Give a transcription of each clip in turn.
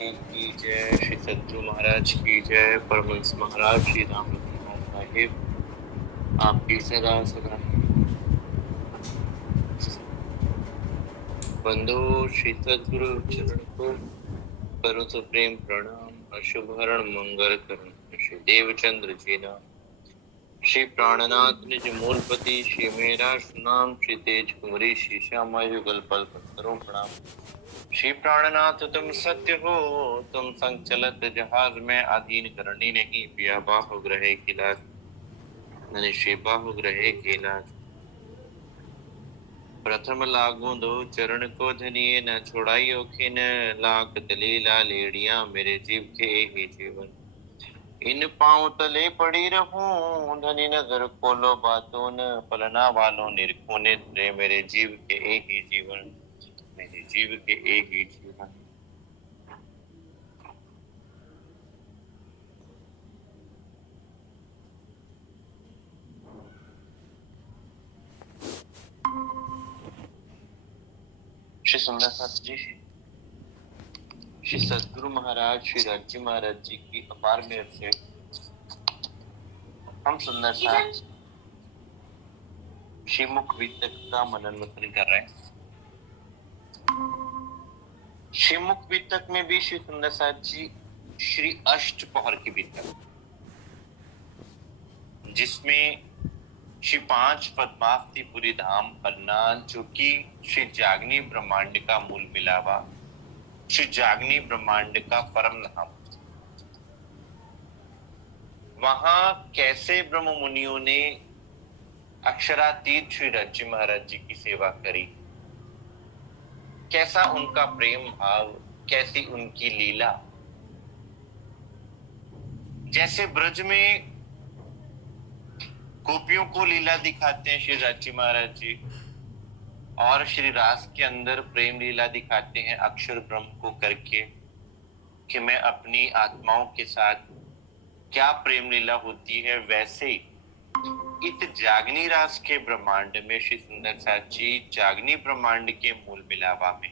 की जय, श्री सद्गुरु महाराज की जय, परमहंस महाराज श्री राम रघुनाथ साहिब आपकी सदा सदा बंधु श्री सद्गुरु चरण को करो तो प्रेम प्रणाम। शुभहरण मंगल करण श्री देवचंद्र जी नाम, श्री प्राणनाथ निज मूलपति, श्री मेरा सुनाम, श्री तेज कुमरी, श्री श्यामा युगल पल पत्थरों प्रणाम। श्री प्राणनाथ तुम सत्य हो, तुम संग चलत जहाज में, अधीन करनी नहीं, पिया बाहु ग्रहे किलाज, श्री बाहु ग्रहे किलाज। प्रथम लागू दो चरण को, धनिये न छोड़ाइयो खिन, लाख दलीला लेड़िया मेरे जीव के ही जीवन। इन पांव तले पड़ी रहूं, धनी नजर खोलो बातों न, पलना वालों निरखो नेत्रे मेरे जीव के ही जीवन, मेरे जीव के ही जीवन। श्री सुंदर साथ जी, श्री सद्गुरु महाराज श्री राज्य महाराज जी की अपार मेहर से हम सुंदर साथ श्रीमुख वितक का मनन मंथन कर रहे हैं। श्रीमुख वितक में भी श्री सुंदर साथ जी श्री अष्टपहर की वितक, जिसमें श्री पांच पद्मावतीपुरी धाम पन्ना, जो कि श्री जागनी ब्रह्मांड का मूल मिलावा, श्री जागनी ब्रह्मांड का परम धाम, वहां कैसे ब्रह्म मुनियों ने अक्षरातीत श्री राज्य महाराज जी की सेवा करी, कैसा उनका प्रेम भाव, कैसी उनकी लीला। जैसे ब्रज में गोपियों को लीला दिखाते हैं श्री राज्य महाराज जी, और श्री रास के अंदर प्रेम लीला दिखाते हैं अक्षर ब्रह्म को करके, कि मैं अपनी आत्माओं के साथ क्या प्रेम लीला होती है, वैसे इत जागनी रास के ब्रह्मांड में श्री सुंदर साथ जी जागनी ब्रह्मांड के मूल मिलावा में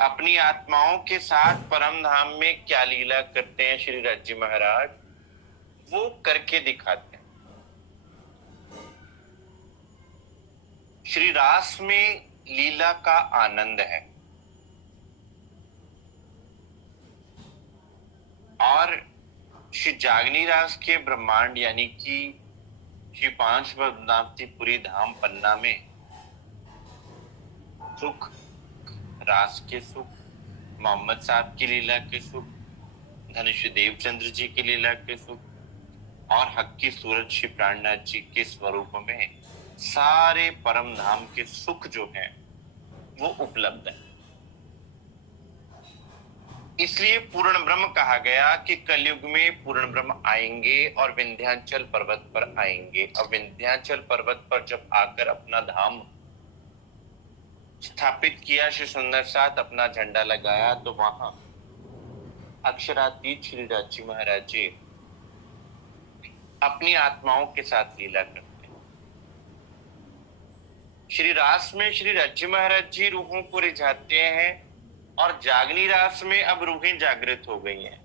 अपनी आत्माओं के साथ परम धाम में क्या लीला करते हैं श्री राज्य महाराज, वो करके दिखाते हैं। श्री रास में लीला का आनंद है, और श्री जागनी रास के ब्रह्मांड यानी कि श्री पांच पद्मावतीपुरी धाम पन्ना में सुख, रास के सुख, मोहम्मद साहब की लीला के सुख, धनुष देवचंद्र जी की लीला के सुख, और हक की सूरत श्री प्राणनाथ जी के स्वरूप में सारे परम धाम के सुख जो हैं वो उपलब्ध है। इसलिए पूर्ण ब्रह्म कहा गया कि कलयुग में पूर्ण ब्रह्म आएंगे और विंध्याचल पर्वत पर आएंगे, और विंध्याचल पर्वत पर जब आकर अपना धाम स्थापित किया, श्री सुंदर साथ अपना झंडा लगाया, तो वहां अक्षरातीत श्री राज्य महाराज जी अपनी आत्माओं के साथ लीला करते हैं। श्री रास में श्री राज्य महाराज जी रूहों को रिझाते हैं, और जागनी रास में अब रूहें जागृत हो गई हैं।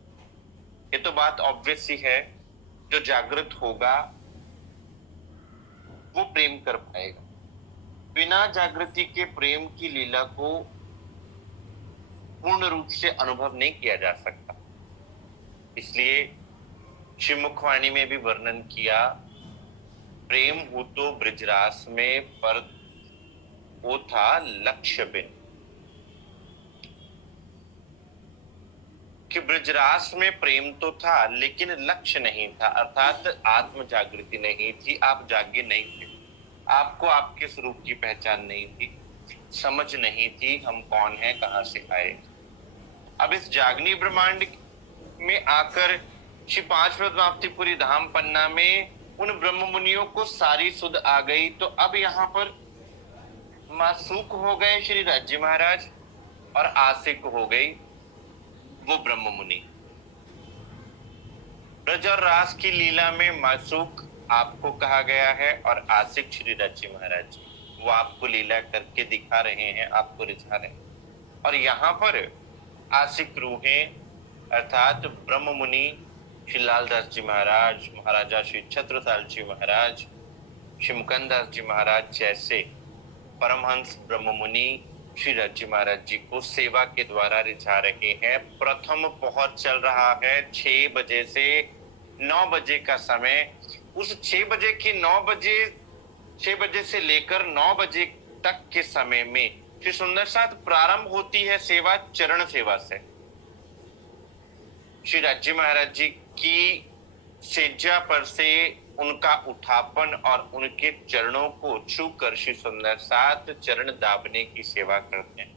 ये तो बात ऑब्वियस ही है, जो जागृत होगा वो प्रेम कर पाएगा। बिना जागृति के प्रेम की लीला को पूर्ण रूप से अनुभव नहीं किया जा सकता। इसलिए श्री मुखवाणी में भी वर्णन किया, प्रेम हो तो ब्रजरास में, पर वो था लक्ष्य बिन, कि ब्रजरास में प्रेम तो था लेकिन लक्ष्य नहीं था, अर्थात आत्म जागृति नहीं थी, आप जागे नहीं थे, आपको आपके स्वरूप की पहचान नहीं थी, समझ नहीं थी हम कौन हैं, कहां से आए। अब इस जागनी ब्रह्मांड में आकर श्री पांच पद्मावतीपुरी धाम पन्ना में उन ब्रह्म मुनियों को सारी सुध आ गई, तो अब यहाँ पर मासूक हो गए श्री राज्य महाराज, और आसिक हो गई वो ब्रह्म मुनि। ब्रज और रास की लीला में मासूक आपको कहा गया है, और आसिक श्री राज्य महाराज जी, वो आपको लीला करके दिखा रहे हैं, आपको रिझा रहे हैं। और यहाँ पर आसिक रूहें अर्थात ब्रह्म मुनि श्री लालदास जी महाराज, महाराजा श्री छत्रसाल जी महाराज, श्री मुकुंदास जी महाराज जैसे परमहंस ब्रह्म मुनि श्री रज्जी महाराज जी को सेवा के द्वारा रिझा रहे हैं। प्रथम पहर चल रहा है 6 बजे से 9 बजे का समय। उस 6 बजे की 6 बजे से लेकर 9 बजे तक के समय में श्री सुंदर साथ प्रारंभ होती है सेवा चरण सेवा से। श्री रज्जी महाराज जी की सेजा पर से उनका उठापन और उनके चरणों को छूकर श्री सुंदर साथ चरण दाबने की सेवा करते हैं।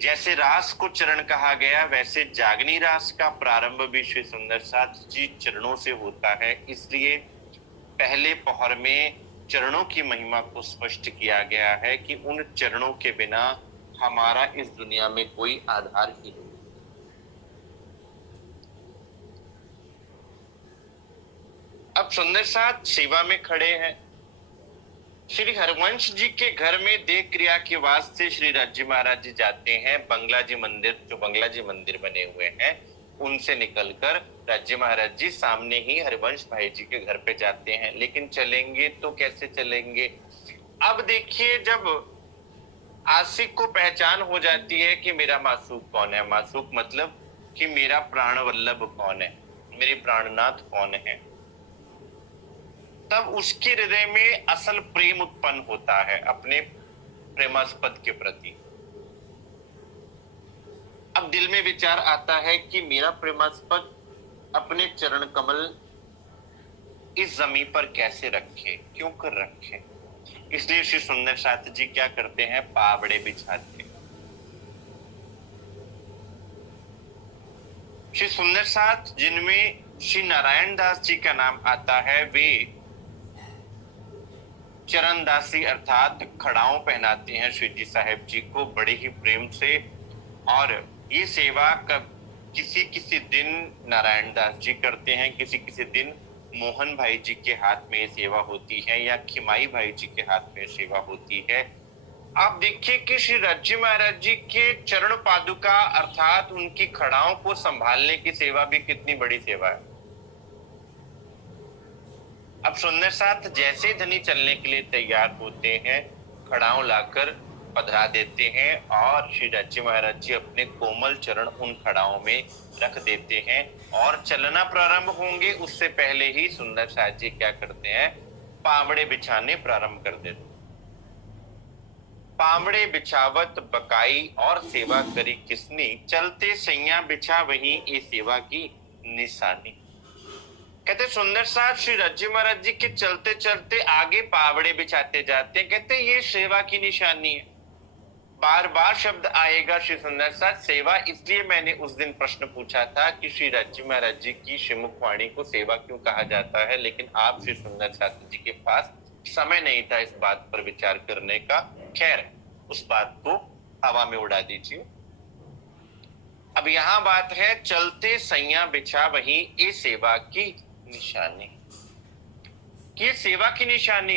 जैसे रास को चरण कहा गया, वैसे जागनी रास का प्रारंभ भी श्री सुंदर साथ जी चरणों से होता है। इसलिए पहले पहर में चरणों की महिमा को स्पष्ट किया गया है कि उन चरणों के बिना हमारा इस दुनिया में कोई आधार ही नहीं। अब सुंदर साथ सेवा में खड़े हैं। श्री हरवंश जी के घर में देह क्रिया के वास्ते श्री रज्जी महाराज जी जाते हैं। बंगला जी मंदिर, जो बंगला जी मंदिर बने हुए हैं, उनसे निकलकर रज्जी महाराज जी सामने ही हरवंश भाई जी के घर पे जाते हैं। लेकिन चलेंगे तो कैसे चलेंगे? अब देखिए, जब आशिक को पहचान हो जाती है कि मेरा मासूक कौन है, मासूक मतलब कि मेरा प्राण वल्लभ कौन है, मेरे प्राणनाथ कौन है, तब उसके हृदय में असल प्रेम उत्पन्न होता है अपने प्रेमास्पद के प्रति। अब दिल में विचार आता है कि मेरा प्रेमास्पद अपने चरण कमल इस जमीन पर कैसे रखे, क्यों कर रखे। इसलिए श्री सुंदर साथ जी क्या करते हैं, पावड़े बिछाते हैं। श्री सुंदर साथ जिनमें श्री नारायण दास जी का नाम आता है, वे चरणदासी अर्थात खड़ाओं पहनाते हैं श्री जी साहेब जी को बड़े ही प्रेम से। और ये सेवा किसी किसी दिन नारायण दास जी करते हैं, किसी किसी दिन मोहन भाई जी के हाथ में सेवा होती है या खिमाई भाई जी के हाथ में सेवा होती है। आप देखिए कि श्री रज्जी महाराज जी के चरण पादुका अर्थात उनकी खड़ाओं को संभालने की सेवा भी कितनी बड़ी सेवा है। अब सुंदर साथ जैसे धनी चलने के लिए तैयार होते हैं, खड़ाओं लाकर पधरा देते हैं और श्री रज्जी महाराज जी अपने कोमल चरण उन खड़ाओं में रख देते हैं और चलना प्रारंभ होंगे उससे पहले ही सुंदर साथ जी क्या करते हैं, पावड़े बिछाने प्रारंभ कर देते। पावड़े बिछावत बकाई और सेवा करी किसनी, चलते सैया बिछा वही ये सेवा की निशानी। कहते सुंदर साथ श्री रज्जी महाराज जी के चलते चलते आगे पावड़े बिछाते जाते हैं। कहते ये सेवा की निशानी है। बार बार शब्द आएगा श्री सुंदर साथ सेवा। इसलिए मैंने उस दिन प्रश्न पूछा था कि श्री रज्जी महाराज जी की श्रीमुख वाणी को सेवा क्यों कहा जाता है, लेकिन आप श्री सुंदर साथ जी के पास समय नहीं था इस बात पर विचार करने का। खैर, उस बात को हवा में उड़ा दीजिए। अब यहाँ बात है, चलते सैया बिछा वही ये सेवा की निशानी। कि सेवा की निशानी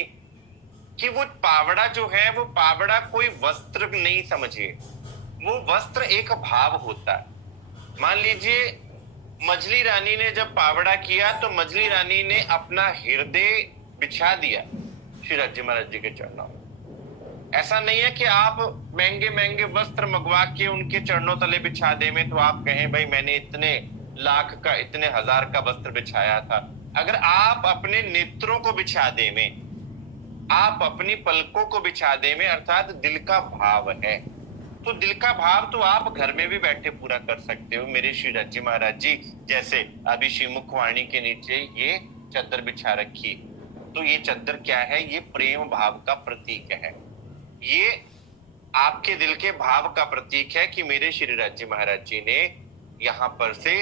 कि वो पावड़ा जो है, वो पावड़ा कोई वस्त्र नहीं समझिए, वो वस्त्र एक भाव होता है। मान लीजिए मछली रानी ने जब पावड़ा किया तो मछली रानी ने अपना हृदय बिछा दिया श्री रज्जी महाराज जी के चरणों में। ऐसा नहीं है कि आप महंगे महंगे वस्त्र मंगवा के उनके चरणों तले बिछा दे में तो आप कहें भाई मैंने इतने लाख का, इतने हजार का वस्त्र बिछाया था। अगर आप अपने नेत्रों को बिछा दे में, आप अपनी पलकों को बिछा दे में, अर्थात दिल का भाव है, तो दिल का भाव तो आप घर में भी बैठे पूरा कर सकते हो। मेरे श्री रज्जी महाराज जी जैसे अभी श्रीमुख वाणी के नीचे ये चद्दर बिछा रखी, तो ये चद्दर क्या है, ये प्रेम भाव का प्रतीक है। ये आपके दिल के भाव का प्रतीक है कि मेरे श्री रज्जी महाराज जी ने यहाँ पर से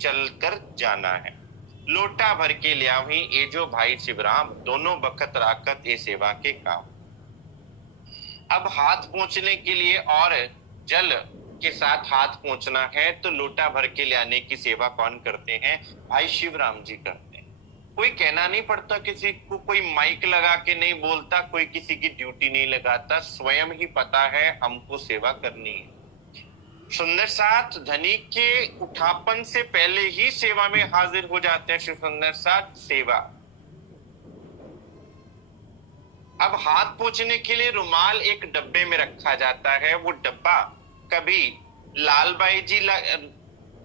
चलकर जाना है। लोटा भर के लिया हुई ये जो भाई शिवराम, दोनों बखत राकत ये सेवा के काम। अब हाथ पहुंचने के लिए और जल के साथ हाथ पहुंचना है तो लोटा भर के ले आने की सेवा कौन करते हैं, भाई शिवराम जी करते हैं। कोई कहना नहीं पड़ता किसी को, कोई माइक लगा के नहीं बोलता, कोई किसी की ड्यूटी नहीं लगाता, स्वयं ही पता है हमको सेवा करनी है। सुंदर साथ धनी के उठापन से पहले ही सेवा में हाजिर हो जाते हैं। श्री सुंदर साथ सेवा। अब हाथ पोंछने के लिए रुमाल एक डब्बे में रखा जाता है। वो डब्बा कभी लालबाई जी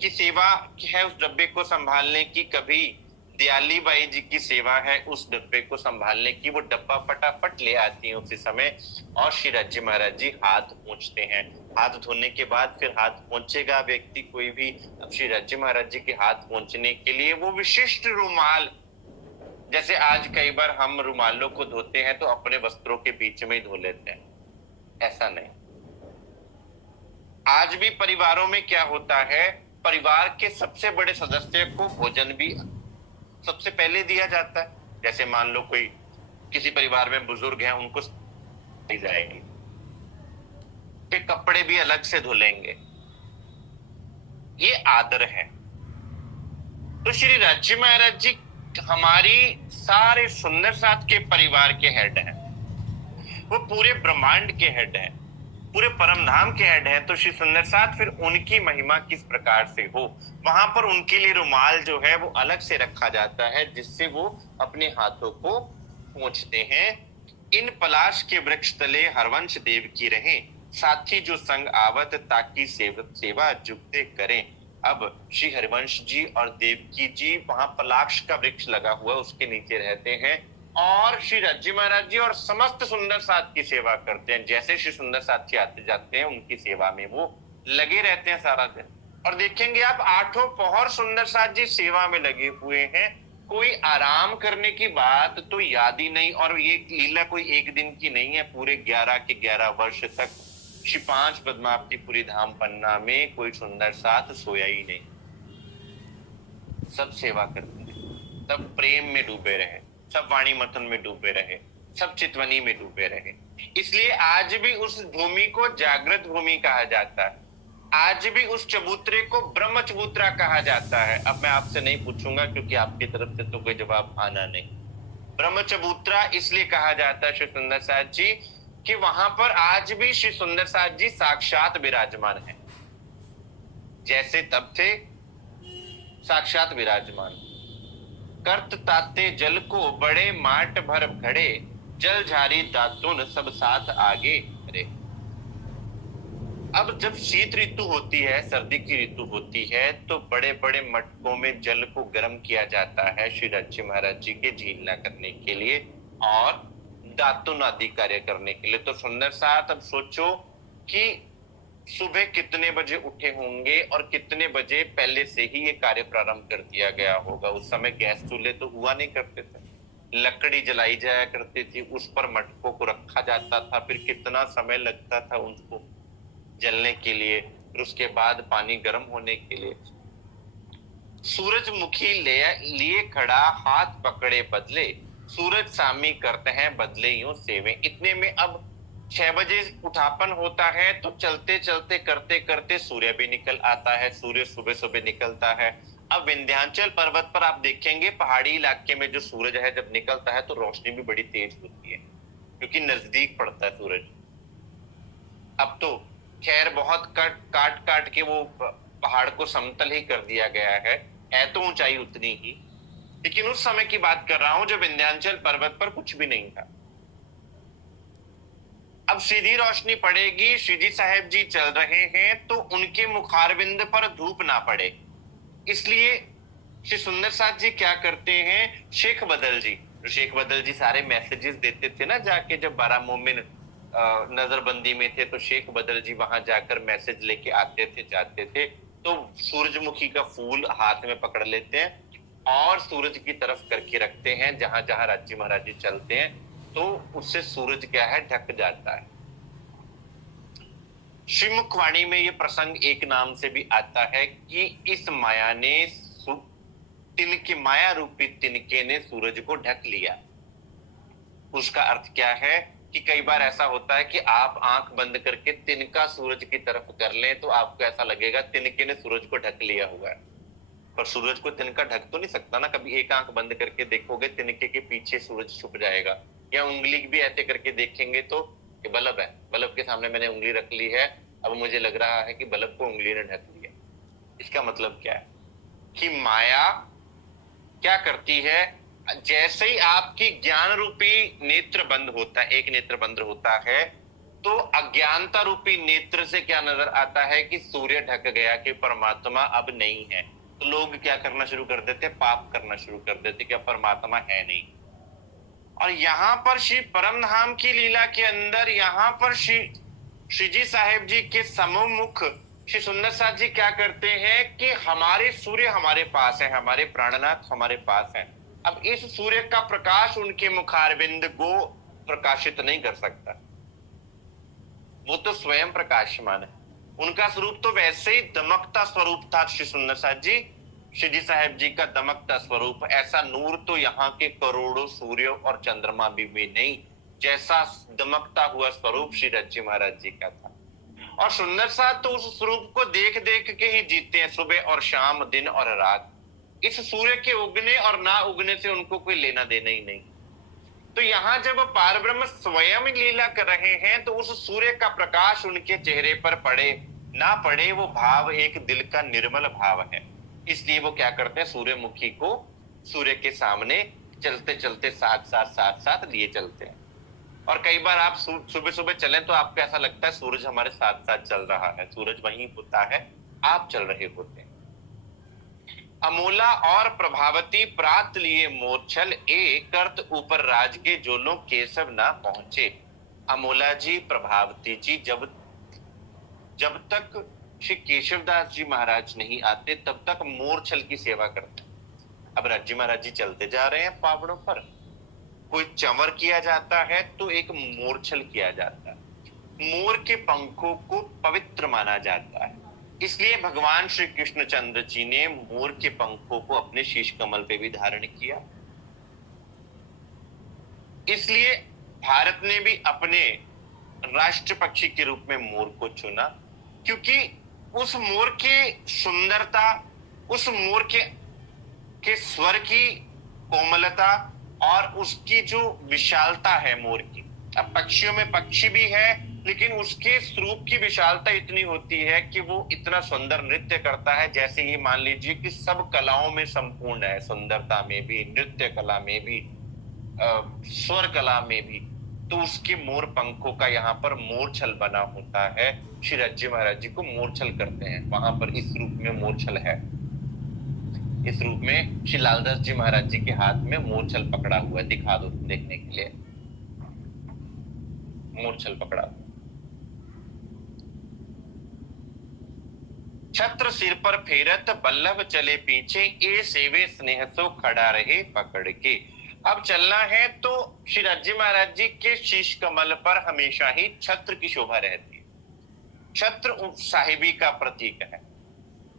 की सेवा है उस डब्बे को संभालने की, कभी दयाली बाई जी की सेवा है उस डब्बे को संभालने की। वो डब्बा फटाफट ले आती है उसी समय और श्री राज्य महाराज जी हाथ पोंछते हैं। हाथ धोने के बाद फिर हाथ पोंछेगा व्यक्ति कोई भी। अब श्री राज्य महाराज जी के हाथ पोंछने के लिए वो विशिष्ट रुमाल, जैसे आज कई बार हम रुमालों को धोते हैं तो अपने वस्त्रों के बीच में ही धो लेते हैं, ऐसा नहीं। आज भी परिवारों में क्या होता है, परिवार के सबसे बड़े सदस्य को भोजन भी सबसे पहले दिया जाता है। जैसे मान लो कोई किसी परिवार में बुजुर्ग हैं, उनको दी जाएगी, फिर कपड़े भी अलग से धुलेंगे, ये आदर है। तो श्री राज्य महाराज जी हमारी सारे सुंदर साथ के परिवार के हेड हैं, वो पूरे ब्रह्मांड के हेड हैं, पूरे परम धाम के हेड हैं। तो श्री सुंदर साथ फिर उनकी महिमा किस प्रकार से हो, वहां पर उनके लिए रुमाल जो है वो अलग से रखा जाता है, जिससे वो अपने हाथों को पोंछते हैं। इन पलाश के वृक्ष तले हरवंश देव की रहे, साथी जो संग आवत ताकि सेवा जुगते करें। अब श्री हरिवंश जी और देवकी जी वहां पलाश का वृक्ष लगा हुआ उसके नीचे रहते हैं और श्री राज्य महाराज जी और समस्त सुंदर साथ की सेवा करते हैं। जैसे श्री सुंदर साथ जी आते जाते हैं उनकी सेवा में वो लगे रहते हैं सारा दिन। और देखेंगे आप आठों पहर सुंदर साथ जी सेवा में लगे हुए हैं। कोई आराम करने की बात तो याद ही नहीं। और ये लीला कोई एक दिन की नहीं है, पूरे 11 के 11 वर्ष तक श्री 5 पद्मावतीपुरी धाम पन्ना में कोई सुंदर साथ सोया ही नहीं। सब सेवा करते हैं, सब प्रेम में डूबे रहे, सब वाणी मतन में डूबे रहे, सब चितवनी में डूबे रहे। इसलिए आज भी उस भूमि को जागृत भूमि कहा जाता है। आज भी उस चबूतरे को ब्रह्म चबूतरा कहा जाता है। अब मैं आपसे नहीं पूछूंगा क्योंकि आपकी तरफ से तो कोई जवाब आना नहीं। ब्रह्म चबूतरा इसलिए कहा जाता है श्री सुंदर साथ जी कि वहां पर आज भी श्री सुंदर साथ जी साक्षात विराजमान है, जैसे तब थे साक्षात विराजमान। कर्त ताते जल को बड़े माट भर घड़े, जल झारी दातुन सब साथ आगे अरे। अब जब शीत ऋतु होती है, सर्दी की ऋतु होती है, तो बड़े बड़े मटकों में जल को गर्म किया जाता है श्री राज्य महाराज जी के झीलना करने के लिए और दातुन आदि कार्य करने के लिए। तो सुंदर साथ अब सोचो कि सुबह कितने बजे उठे होंगे और कितने बजे पहले से ही ये कार्य प्रारंभ कर दिया गया होगा। उस समय गैस चूल्हे तो हुआ नहीं करते थे, लकड़ी जलाई जाया करती थी, उस पर मटकों को रखा जाता था, फिर कितना समय लगता था उनको जलने के लिए, फिर उसके बाद पानी गर्म होने के लिए। सूरजमुखी लिए खड़ा हाथ पकड़े बदले, सूरज सामी करते हैं बदले यूं सेवे। इतने में अब 6 बजे उठापन होता है तो चलते चलते करते करते सूर्य भी निकल आता है। सूर्य सुबह सुबह निकलता है। अब विंध्याचल पर्वत पर आप देखेंगे पहाड़ी इलाके में जो सूरज है जब निकलता है तो रोशनी भी बड़ी तेज होती है क्योंकि नजदीक पड़ता है सूरज। अब तो खैर बहुत काट काट के वो पहाड़ को समतल ही कर दिया गया है तो ऊंचाई उतनी ही, लेकिन उस समय की बात कर रहा हूं जब विंध्याचल पर्वत पर कुछ भी नहीं था। अब सीधी रोशनी पड़ेगी, श्रीजी साहेब जी चल रहे हैं तो उनके मुखारविंद पर धूप ना पड़े, इसलिए श्री सुंदर साथ जी क्या करते हैं, शेख बदल जी सारे मैसेजेस देते थे ना जाके, जब 12 मोमिन नजरबंदी में थे तो शेख बदल जी वहां जाकर मैसेज लेके आते थे जाते थे। तो सूरजमुखी का फूल हाथ में पकड़ लेते हैं और सूरज की तरफ करके रखते हैं जहां जहां राज्य महाराज जी चलते हैं, तो उससे सूरज क्या है ढक जाता है। श्रीमुखवाणी में ये प्रसंग एक नाम से भी आता है कि इस माया ने तिनके माया रूपी तिनके ने सूरज को ढक लिया। उसका अर्थ क्या है कि कई बार ऐसा होता है कि आप आंख बंद करके तिनका सूरज की तरफ कर लें तो आपको ऐसा लगेगा तिनके ने सूरज को ढक लिया हुआ है। पर सूरज को तिनका ढक तो नहीं सकता ना। कभी एक आंख बंद करके देखोगे, तिनके के पीछे सूरज छुप जाएगा। या उंगली भी ऐसे करके देखेंगे तो ये बल्ब है, बल्ब के सामने मैंने उंगली रख ली है, अब मुझे लग रहा है कि बल्ब को उंगली ने ढक लिया। इसका मतलब क्या है कि माया क्या करती है, जैसे ही आपकी ज्ञान रूपी नेत्र बंद होता है, एक नेत्र बंद होता है, तो अज्ञानता रूपी नेत्र से क्या नजर आता है कि सूर्य ढक गया, कि परमात्मा अब नहीं है। तो लोग क्या करना शुरू कर देते, पाप करना शुरू कर देते कि अब परमात्मा है नहीं। और यहां पर श्री परमधाम की लीला के अंदर, यहां पर श्री जी साहेब जी के सम्मुख श्री सुंदर साथ जी क्या करते हैं कि हमारे सूर्य हमारे पास है, हमारे प्राणनाथ हमारे पास है। अब इस सूर्य का प्रकाश उनके मुखारविंद को प्रकाशित नहीं कर सकता, वो तो स्वयं प्रकाशमान है। उनका स्वरूप तो वैसे ही दमकता स्वरूप था श्री सुंदर साथ जी, श्री जी साहेब जी का दमकता स्वरूप। ऐसा नूर तो यहाँ के करोड़ों सूर्य और चंद्रमा भी नहीं, जैसा दमकता हुआ स्वरूप श्री रज्जी महाराज जी का था। और सुंदर साथ तो उस स्वरूप को देख देख के ही जीते हैं, सुबह और शाम, दिन और रात। इस सूर्य के उगने और ना उगने से उनको कोई लेना देना ही नहीं। तो यहां जब पारब्रह्म स्वयं लीला कर रहे हैं, तो उस सूर्य का प्रकाश उनके चेहरे पर पड़े ना पड़े, वो भाव एक दिल का निर्मल भाव है। इसलिए वो क्या करते हैं, सूर्यमुखी को सूर्य के सामने चलते चलते साथ साथ लिए चलते हैं। और कई बार आप सुबह सुबह चलें तो आपको ऐसा लगता है सूरज हमारे साथ साथ चल रहा है, सूरज वहीं होता है, आप चल रहे होते हैं। अमोला और प्रभावती प्रात लिए मोरछल, ए करत ऊपर राज के जो लोग केशव ना पहुंचे। अमोला जी, प्रभावती जी जब तक श्री केशवदास जी महाराज नहीं आते तब तक मोरछल की सेवा करते। अब राज्य महाराज जी चलते जा रहे हैं पावड़ों पर, कोई चंवर किया जाता है तो एक मोरछल किया जाता है। मोर के पंखों को पवित्र माना जाता है, इसलिए भगवान श्री कृष्णचंद्र जी ने मोर के पंखों को अपने शीश कमल पे भी धारण किया। इसलिए भारत ने भी अपने राष्ट्र पक्षी के रूप में मोर को चुना, क्योंकि उस मोर की सुंदरता, उस मोर के स्वर की कोमलता और उसकी जो विशालता है मोर की। अब पक्षियों में पक्षी भी है, लेकिन उसके स्वरूप की विशालता इतनी होती है कि वो इतना सुंदर नृत्य करता है, जैसे ये मान लीजिए कि सब कलाओं में संपूर्ण है, सुंदरता में भी, नृत्य कला में भी, स्वर कला में भी। तो उसके मोर पंखों का यहाँ पर मोरछल बना होता है। श्री रज्जी महाराज जी को मोरछल करते हैं, वहां पर इस रूप में मोरछल है। इस रूप में श्री लालदास जी महाराज जी के हाथ में मोरछल पकड़ा हुआ है, दिखा दो देखने के लिए, मोरछल पकड़ा। छत्र सिर पर फेरत बल्लभ चले पीछे, ए सेवे स्नेह सो खड़ा रहे पकड़ के। अब चलना है तो श्री रज्जी महाराज जी के शीश कमल पर हमेशा ही छत्र की शोभा रहती है। छत्र साहिबी का प्रतीक है।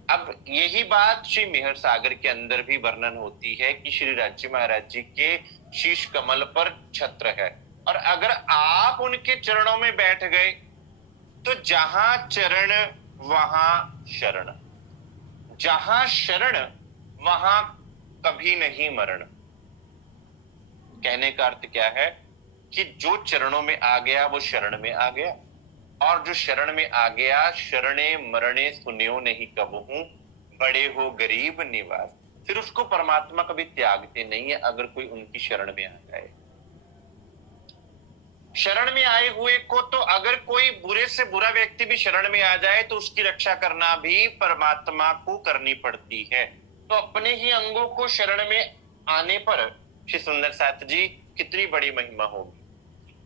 अब यही बात श्री मेहर सागर के अंदर भी वर्णन होती है कि श्री रज्जी महाराज जी के शीश कमल पर छत्र है, और अगर आप उनके चरणों में बैठ गए तो जहां चरण वहां शरण, जहां शरण वहां कभी नहीं मरण। कहने का अर्थ क्या है कि जो चरणों में आ गया वो शरण में आ गया, और जो शरण में आ गया, शरणे मरणे सुन्यो नहीं कबहू, बड़े हो गरीब निवास। फिर उसको परमात्मा कभी त्यागते नहीं है अगर कोई उनकी शरण में आ जाए। शरण में आए हुए को तो अगर कोई बुरे से बुरा व्यक्ति भी शरण में आ जाए तो उसकी रक्षा करना भी परमात्मा को करनी पड़ती है। तो अपने ही अंगों को शरण में आने पर श्री सुंदर साथ जी कितनी बड़ी महिमा होगी।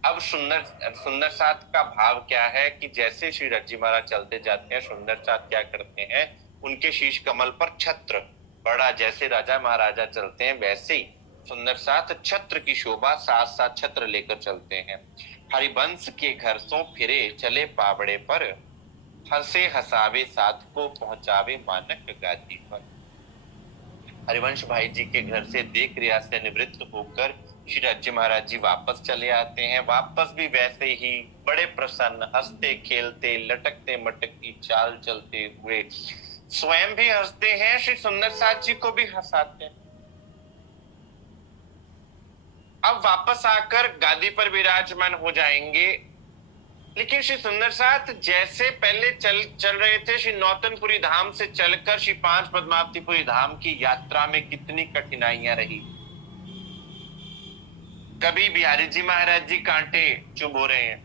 अब सुंदर साथ का भाव क्या है कि जैसे श्री रज्जी महाराज चलते जाते हैं, सुंदर साथ क्या करते हैं, उनके शीश कमल पर छत्र बड़ा, जैसे राजा महाराजा चलते हैं वैसे ही सुंदर साथ छत्र की शोभा, साथ साथ छत्र लेकर चलते हैं। हरिवंश के घर सो फिरे चले पावड़े पर, हंसे हसावे साथ को पहुंचावे मानक गादी पर। हरिवंश भाई जी के घर से देख रिया से निवृत्त होकर श्री रज्जी महाराज जी वापस चले आते हैं। वापस भी वैसे ही बड़े प्रसन्न, हंसते खेलते, लटकते मटकती चाल चलते हुए स्वयं भी हंसते हैं, श्री सुंदर साथ जी को भी हंसाते हैं। अब वापस आकर गादी पर विराजमान हो जाएंगे, लेकिन श्री सुंदर साथ जैसे पहले चल रहे थे, श्री नौतनपुरी धाम से चलकर श्री पांच पद्मावतीपुरी धाम की यात्रा में कितनी कठिनाइयां रही। कभी बिहारी जी महाराज जी कांटे चुभ हो रहे हैं,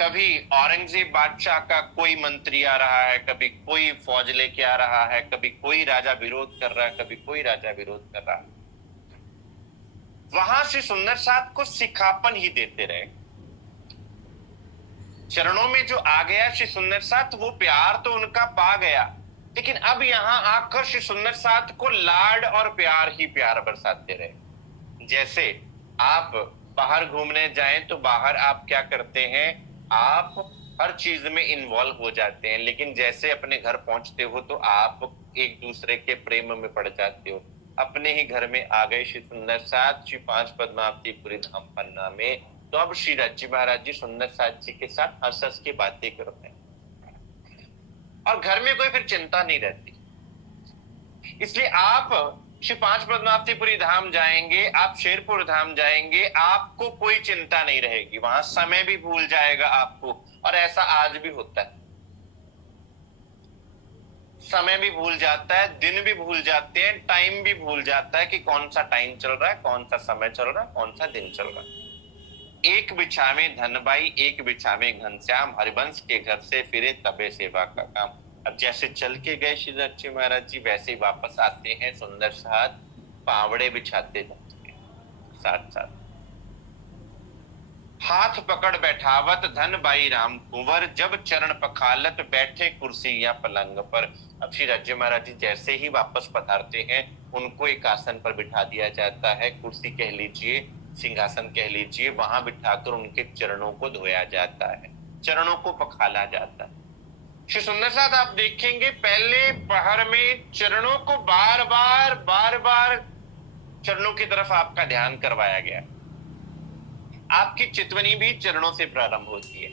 कभी औरंगजेब बादशाह का कोई मंत्री आ रहा है, कभी कोई फौज लेके आ रहा है, कभी कोई राजा विरोध कर रहा है, कभी कोई राजा विरोध कर रहा है। वहां से सुंदर साथ को सिखापन ही देते रहे। चरणों में जो आ गया श्री सुंदर साथ, वो प्यार तो उनका पा गया, लेकिन अब यहां आकर श्री सुंदर साथ को लाड और प्यार ही प्यार बरसाते रहे। जैसे आप बाहर घूमने जाएं तो बाहर आप क्या करते हैं, आप हर चीज में इन्वॉल्व हो जाते हैं, लेकिन जैसे अपने घर पहुंचते हो तो आप एक दूसरे के प्रेम में पड़ जाते हो। अपने ही घर में आ गए श्री सुंदर साथ श्री पांच पद्मावतीपुरी धाम पन्ना में, तो अब श्री रज्जी महाराज जी सुंदर साथ जी के साथ हंस हंस के बातें करते हैं और घर में कोई फिर चिंता नहीं रहती। इसलिए आप श्री पांच पद्मावतीपुरी धाम जाएंगे, आप शेरपुर धाम जाएंगे, आपको कोई चिंता नहीं रहेगी। वहां समय भी भूल जाएगा आपको, और ऐसा आज भी होता है। समय भी भूल जाता है, दिन भी भूल जाते हैं, टाइम भी भूल जाता है कि कौन सा टाइम चल रहा है, कौन सा समय चल रहा है, कौन सा दिन चल रहा है। एक बिछा में धनबाई, एक बिछा में घनश्याम, हरिवंश के घर से फिरे तबे सेवा का काम। अब जैसे चल के गए श्री रज्जी महाराज जी, वैसे ही वापस आते हैं सुंदर साथ, पावड़े बिछाते जाते हैं साथ साथ। हाथ पकड़ बैठावत धनबाई राम कुंवर, जब चरण पखालत बैठे कुर्सी या पलंग पर। अब श्री रज्जी महाराज जी जैसे ही वापस पधारते हैं, उनको एक आसन पर बिठा दिया जाता है, कुर्सी कह लीजिए, सिंहासन कह लीजिए, वहां बिठाकर उनके चरणों को धोया जाता है, चरणों को पखाला जाता है। श्री सुंदर साथ आप देखेंगे पहले पहर में चरणों को बार बार चरणों की तरफ आपका ध्यान करवाया गया। आपकी चितवनी भी चरणों से प्रारंभ होती है,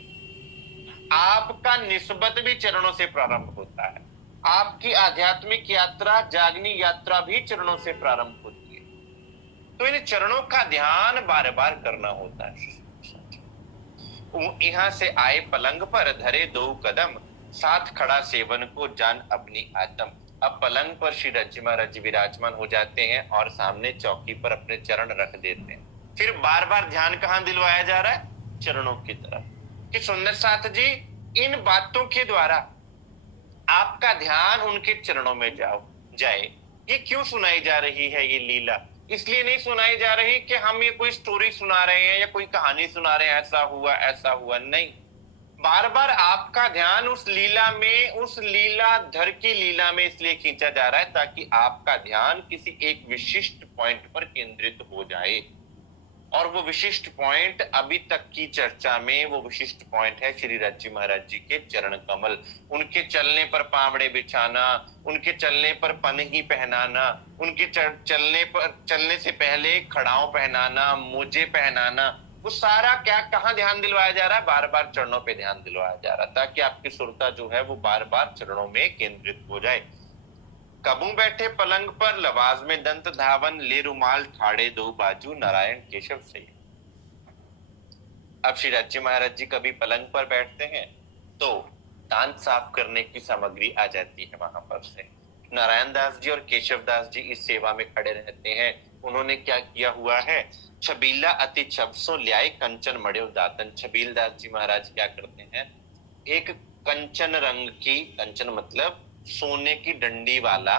आपका निस्बत भी चरणों से प्रारंभ होता है, आपकी आध्यात्मिक यात्रा, जागनी यात्रा भी चरणों से प्रारंभ होती है। तो इन चरणों का ध्यान बार बार करना होता है। यहां से आए पलंग पर धरे दो कदम, साथ खड़ा सेवन को जान अपनी आत्म। अब पलंग पर श्री रज्जी महाराज जी विराजमान हो जाते हैं और सामने चौकी पर अपने चरण रख देते हैं। फिर बार बार ध्यान कहां दिलवाया जा रहा है, चरणों की तरफ, कि सुंदर साथ जी इन बातों के द्वारा आपका ध्यान उनके चरणों में जाए। ये क्यों सुनाई जा रही है ये लीला? इसलिए नहीं सुनाई जा रही कि हम ये कोई स्टोरी सुना रहे हैं या कोई कहानी सुना रहे हैं, ऐसा हुआ, नहीं। बार बार आपका ध्यान उस लीला में, उस लीलाधर की लीला में इसलिए खींचा जा रहा है ताकि आपका ध्यान किसी एक विशिष्ट पॉइंट पर केंद्रित हो जाए। और वो विशिष्ट पॉइंट अभी तक की चर्चा में, वो विशिष्ट पॉइंट है श्री रज्जी महाराज जी के चरण कमल। उनके चलने पर पावड़े बिछाना, उनके चलने पर पनही पहनाना, उनके चलने से पहले खड़ाओं पहनाना, मोजे पहनाना, वो सारा क्या कहां ध्यान दिलवाया जा रहा है? बार बार चरणों पे ध्यान दिलवाया जा रहा है, ताकि आपकी सुरता जो है वो बार बार चरणों में केंद्रित हो जाए। कबू बैठे पलंग पर लवाज में दंत धावन, ले रुमाल ठाड़े दो बाजू, नारायण केशव से। अब श्री रज्जी महाराज जी कभी पलंग पर बैठते हैं तो दांत साफ करने की सामग्री आ जाती है वहां पर से। नारायण दास जी और केशव दास जी इस सेवा में खड़े रहते हैं। उन्होंने क्या किया हुआ है, छबीला अति छबसो ल्याय कंचन मड़े दातन। छबील दास जी महाराज क्या करते हैं, एक कंचन रंग की, कंचन मतलब सोने की डंडी वाला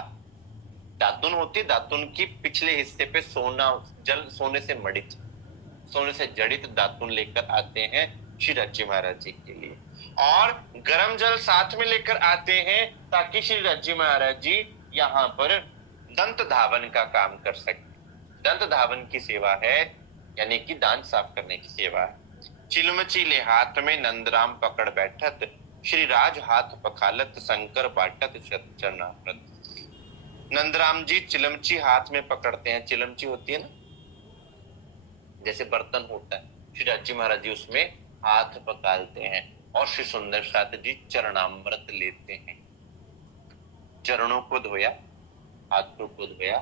दातुन होती, दातुन की पिछले हिस्से पे सोने से मड़ित, सोने से जड़ित दातुन लेकर आते हैं श्री रज्जी महाराज जी के लिए, और गर्म जल साथ में लेकर आते हैं ताकि श्री रज्जी महाराज जी यहाँ पर दंत धावन का काम कर सके। दंत धावन की सेवा है, यानी कि दांत साफ करने की सेवा है। चिलमची ले हाथ में नंदराम पकड़ बैठत, श्री राज हाथ पखालत, शंकर बाटत चरणामृत। नंदराम जी चिलमची हाथ में पकड़ते हैं, चिलमची होती है ना जैसे बर्तन होता है, श्री रज्जी महाराज जी उसमें हाथ पकालते हैं और श्री सुंदर साथ जी चरणामृत लेते हैं। चरणों को धोया, हाथों को धोया।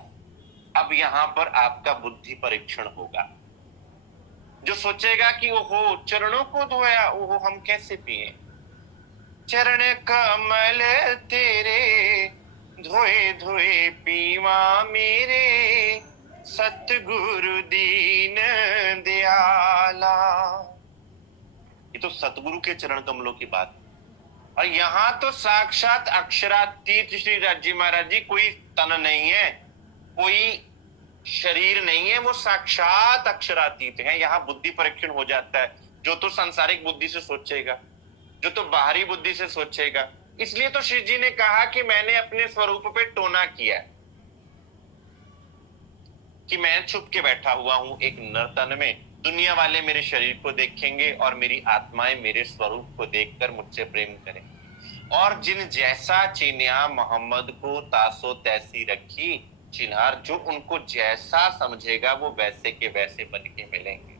अब यहाँ पर आपका बुद्धि परीक्षण होगा। जो सोचेगा कि ओहो चरणों को धोया, ओहो हम कैसे पिए, चरण कमल तेरे धोए धोए पीवा मेरे, सतगुरु दीन दयाला। ये तो सतगुरु के चरण कमलों की बात है। और यहाँ तो साक्षात अक्षरातीत श्री राजी महाराज जी, कोई तन नहीं है, कोई शरीर नहीं है, वो साक्षात अक्षरातीत है। यहाँ बुद्धि परीक्षण हो जाता है। जो तो सांसारिक बुद्धि से सोचेगा, जो तो बाहरी बुद्धि से सोचेगा। इसलिए तो श्री जी ने कहा कि मैंने अपने स्वरूप पे टोना किया कि मैं छुप के बैठा हुआ हूं एक नर्तन में। दुनिया वाले मेरे शरीर को देखेंगे और मेरी आत्माएं मेरे स्वरूप को देखकर मुझसे प्रेम करें। और जिन जैसा चिन्हा मोहम्मद को तासो तैसी रखी चिन्हार, जो उनको जैसा समझेगा वो वैसे के वैसे बन के मिलेंगे।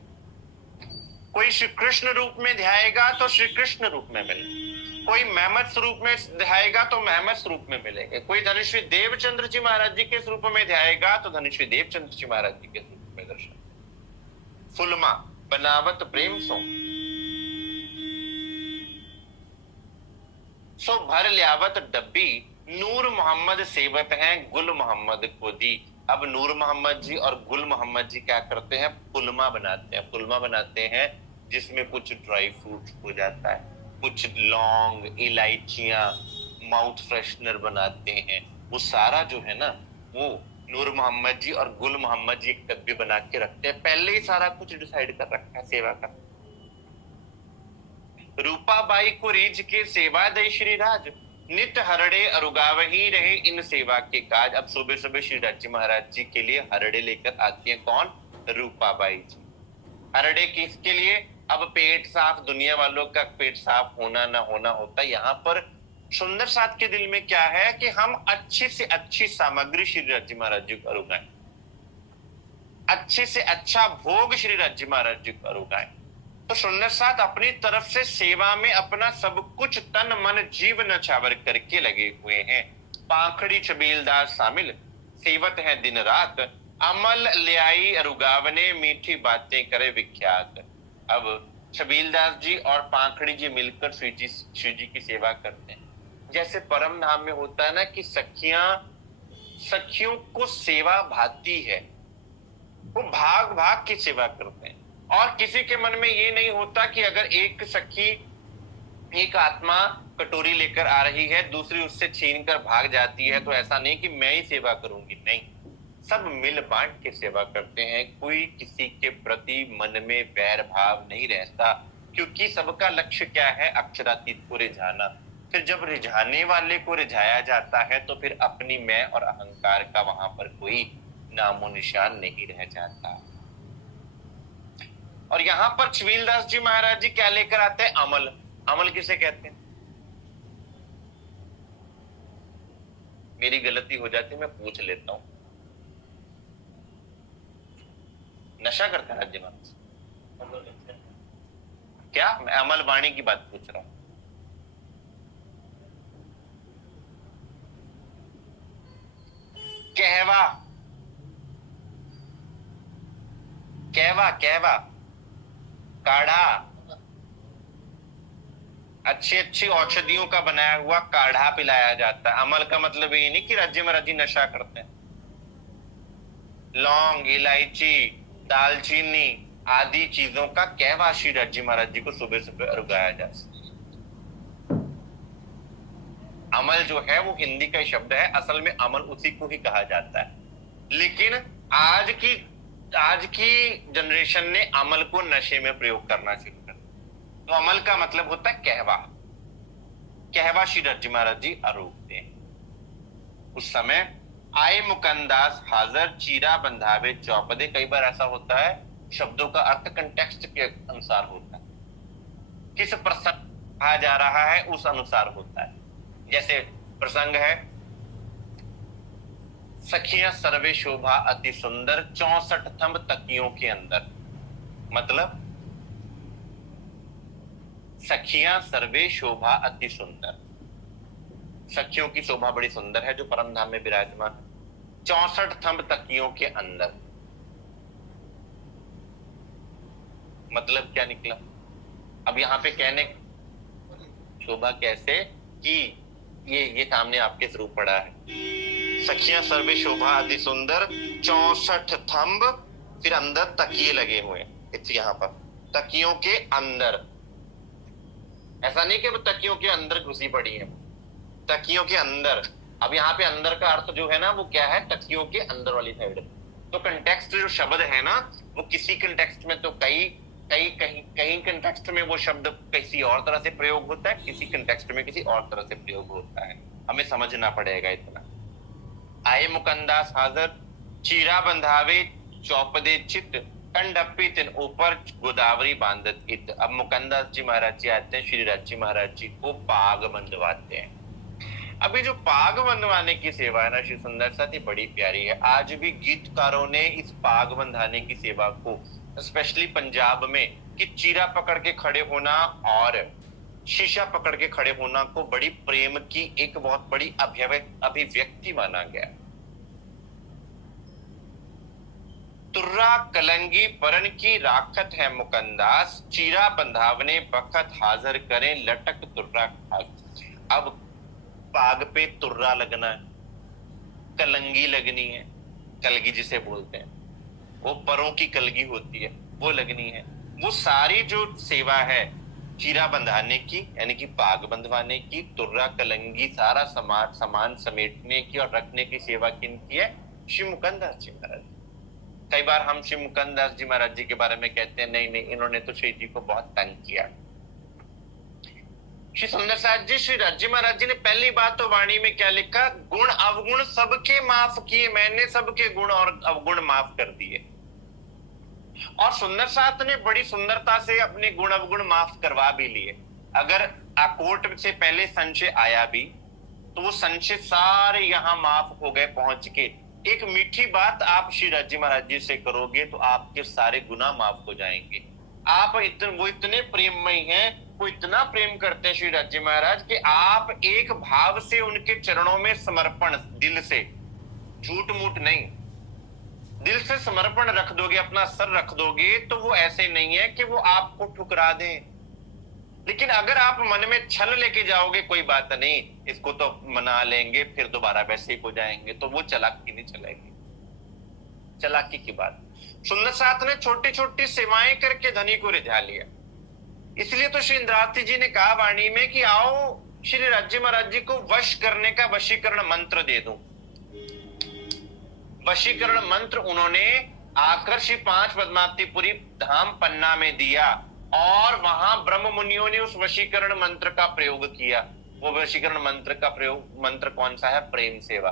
कोई श्री कृष्ण रूप में ध्याएगा तो श्री कृष्ण रूप में मिलेंगे, कोई मेहमद स्वरूप में ध्याएगा तो मेहमद स्वरूप में मिलेंगे, कोई धनुश्री देवचंद्र जी महाराज जी के स्वरूप में ध्याएगा तो धनुश्री देवचंद्र जी महाराज जी के स्वरूप में दर्शन। फुलमा बनावत प्रेम सो भर लियावत डब्बी, नूर मोहम्मद सेवत हैं गुल मोहम्मद को दी। अब नूर मोहम्मद जी और गुल मोहम्मद जी क्या करते हैं, फुलमा बनाते हैं। फुलमा बनाते हैं जिसमें कुछ ड्राई फ्रूट हो जाता है, कुछ लौंग, इलायचियां, माउथ फ्रेशनर बनाते हैं। वो सारा जो है ना, वो नूर मोहम्मद जी और गुल मोहम्मद जी एक डब्बे बना के रखते हैं। पहले ही सारा कुछ डिसाइड कर रखा है सेवा का। रूपाबाई को रीझ के सेवा दे श्री राज, नित हरड़े अरुगावही रहे इन सेवा के काज। अब सुबह सुबह श्री राज जी महाराज जी के लिए हरड़े लेकर आती हैं कौन, रूपाबाई जी। हरड़े किसके लिए, अब पेट साफ, दुनिया वालों का पेट साफ होना ना होना होता। यहाँ पर सुंदर साथ के दिल में क्या है कि हम अच्छी से अच्छी सामग्री श्री राज जी महाराज जी को अरुगाएं, अच्छे से अच्छा भोग श्री राज जी महाराज जी को अरुगाएं। तो सुंदर साथ अपनी तरफ से सेवा में अपना सब कुछ तन मन जीव नछावर करके लगे हुए हैं। पाखड़ी छबीलदास शामिल, सेवत है दिन रात, अमल ले आई रुगावने मीठी बातें करे विख्यात। अब छबीलदास जी और पाखड़ी जी मिलकर श्री जी की सेवा करते हैं। जैसे परम धाम में होता है ना कि सखियों को सेवा भाती है, वो भाग भाग की सेवा करते हैं। और किसी के मन में ये नहीं होता कि अगर एक सखी, एक आत्मा कटोरी लेकर आ रही है, दूसरी उससे छीन कर भाग जाती है, तो ऐसा नहीं कि मैं ही सेवा करूंगी, नहीं, सब मिल बांट के सेवा करते हैं। कोई किसी के प्रति मन में वैर भाव नहीं रहता, क्योंकि सबका लक्ष्य क्या है, अक्षरातीत को रिझाना। फिर जब रिझाने वाले को रिझाया जाता है तो फिर अपनी मैं और अहंकार का वहां पर कोई नामो निशान नहीं रह जाता। और यहाँ पर छबीलदास जी महाराज जी क्या लेकर आते हैं, अमल। अमल किसे कहते हैं, मेरी गलती हो जाती है, मैं पूछ लेता हूं, नशा करता है राज्य महाराज क्या? मैं अमल वाणी की बात पूछ रहा हूं। कहवा, कहवा, कहवा, काढ़ा, अच्छी अच्छी औषधियों का बनाया हुआ काढ़ा पिलाया जाता है। अमल का मतलब ये नहीं कि राज्य महाराज जी नशा करते हैं। लौंग, इलायची, दालचीनी आदि चीजों का कहवा श्री राज्य महाराज जी को सुबह सुबह उगाया जा सकता है। अमल जो है वो हिंदी का शब्द है, असल में अमल उसी को ही कहा जाता है। लेकिन आज की जनरेशन ने अमल को नशे में प्रयोग करना शुरू कर दिया। तो अमल का मतलब होता है कहवा। कहवा श्री राज्य महाराज जी आरोपते हैं। उस समय आए मुकंदास हाजर, चीरा बंधावे चौपदे। कई बार ऐसा होता है शब्दों का अर्थ कंटेक्स्ट के अनुसार होता है, किस प्रसंग कहा जा रहा है उस अनुसार होता है। जैसे प्रसंग है, सखियां सर्वे शोभा अति सुंदर, 64 थंब तकियों के अंदर। मतलब सखियां सर्वे शोभा अति सुंदर, सखियों की शोभा बड़ी सुंदर है जो परम धाम में विराजमान है। 64 थंब तकियों के अंदर, मतलब क्या निकला? अब यहाँ पे कहने शोभा कैसे कि ये सामने आपके स्वरूप पड़ा है। सखियां सर्वे शोभा अति सुंदर, 64 थंब, फिर अंदर तकिए लगे हुए यहाँ पर, तकियों के अंदर। ऐसा नहीं कि वो तकियों के अंदर घुसी पड़ी है, तकियों के अंदर। अब यहाँ पे अंदर का अर्थ जो है ना वो क्या है? तकियों के अंदर वाली साइड। तो कंटेक्स्ट जो शब्द है ना वो किसी कंटेक्स्ट में तो कहीं कंटेक्स्ट में वो शब्द किसी और तरह से प्रयोग होता है, किसी कंटेक्स्ट में किसी और तरह से प्रयोग होता है, हमें समझना पड़ेगा इतना। आए मुकंदास हाजर, चीरा बंधावे चौपदे चित, कंडप्पी तिन ऊपर गोदावरी बांधत इत। अब मुकंदास जी महाराज जी आते हैं, श्री राज जी महाराज जी को पाग बंधवाते हैं। अभी जो पाग बंधवाने की सेवा है ना श्री सुंदर साथ, ये बड़ी प्यारी है। आज भी गीतकारों ने इस पाग बंधाने की सेवा को, स्पेशली पंजाब में, कि चीरा पकड़ के खड़े होना और शीशा पकड़ के खड़े होना को बड़ी प्रेम की एक बहुत बड़ी अभिव्यक्ति माना गया। तुर्रा कलंगी परन की राखत है मुकंदास, चीरा बंधावने बखत हाजिर करें लटक तुर्रा खाक। अब पाग पे तुर्रा लगना है, कलंगी लगनी है, कलगी जिसे बोलते हैं, वो परों की कलगी होती है, वो लगनी है। वो सारी जो सेवा है चीरा बंधाने की यानी कि पाग बंधवाने की, तुर्रा कलंगी सारा सामान समेटने की और रखने की सेवा किनकी है? श्री मुकंदास जी महाराज। कई बार हम श्री मुकंदास जी महाराज जी के बारे में कहते हैं नहीं इन्होंने तो श्री जी को बहुत तंग किया। श्री सुंदर साहब जी, श्री राज्य महाराज जी ने पहली बात तो वाणी में क्या लिखा? गुण अवगुण सबके माफ किए, मैंने सबके गुण और अवगुण माफ कर दिए। और सुंदर साहब ने बड़ी सुंदरता से अपने गुण अवगुण माफ करवा भी लिए। अगर कोर्ट से पहले संशय आया भी तो वो संशय सारे यहाँ माफ हो गए पहुंच के। एक मीठी बात आप श्री राज्य महाराज जी से करोगे तो आपके सारे गुनाह माफ हो जाएंगे। आप वो इतने प्रेममय हैं, वो इतना प्रेम करते हैं श्री राज्य महाराज कि आप एक भाव से उनके चरणों में समर्पण, दिल से, झूठ मूठ नहीं, दिल से समर्पण रख दोगे, अपना सर रख दोगे, तो वो ऐसे नहीं है कि वो आपको ठुकरा दें। लेकिन अगर आप मन में छल लेके जाओगे, कोई बात नहीं, इसको तो मना लेंगे, फिर दोबारा वैसे ही हो जाएंगे, तो वो चालाकी नहीं चलेगी। चालाकी की बात। सुंदर साथ ने छोटी छोटी सेवाएं करके धनी को रिझा लिया। इसलिए तो श्री इंद्रावती जी ने कहा वाणी में कि आओ श्री राज्य महाराज जी को वश करने का वशीकरण मंत्र दे दूं। वशीकरण मंत्र उन्होंने आकर श्री 5 पद्मावतीपुरी धाम पन्ना में दिया और वहां ब्रह्म मुनियों ने उस वशीकरण मंत्र का प्रयोग किया। वो वशीकरण मंत्र का प्रयोग, मंत्र कौन सा है? प्रेम सेवा।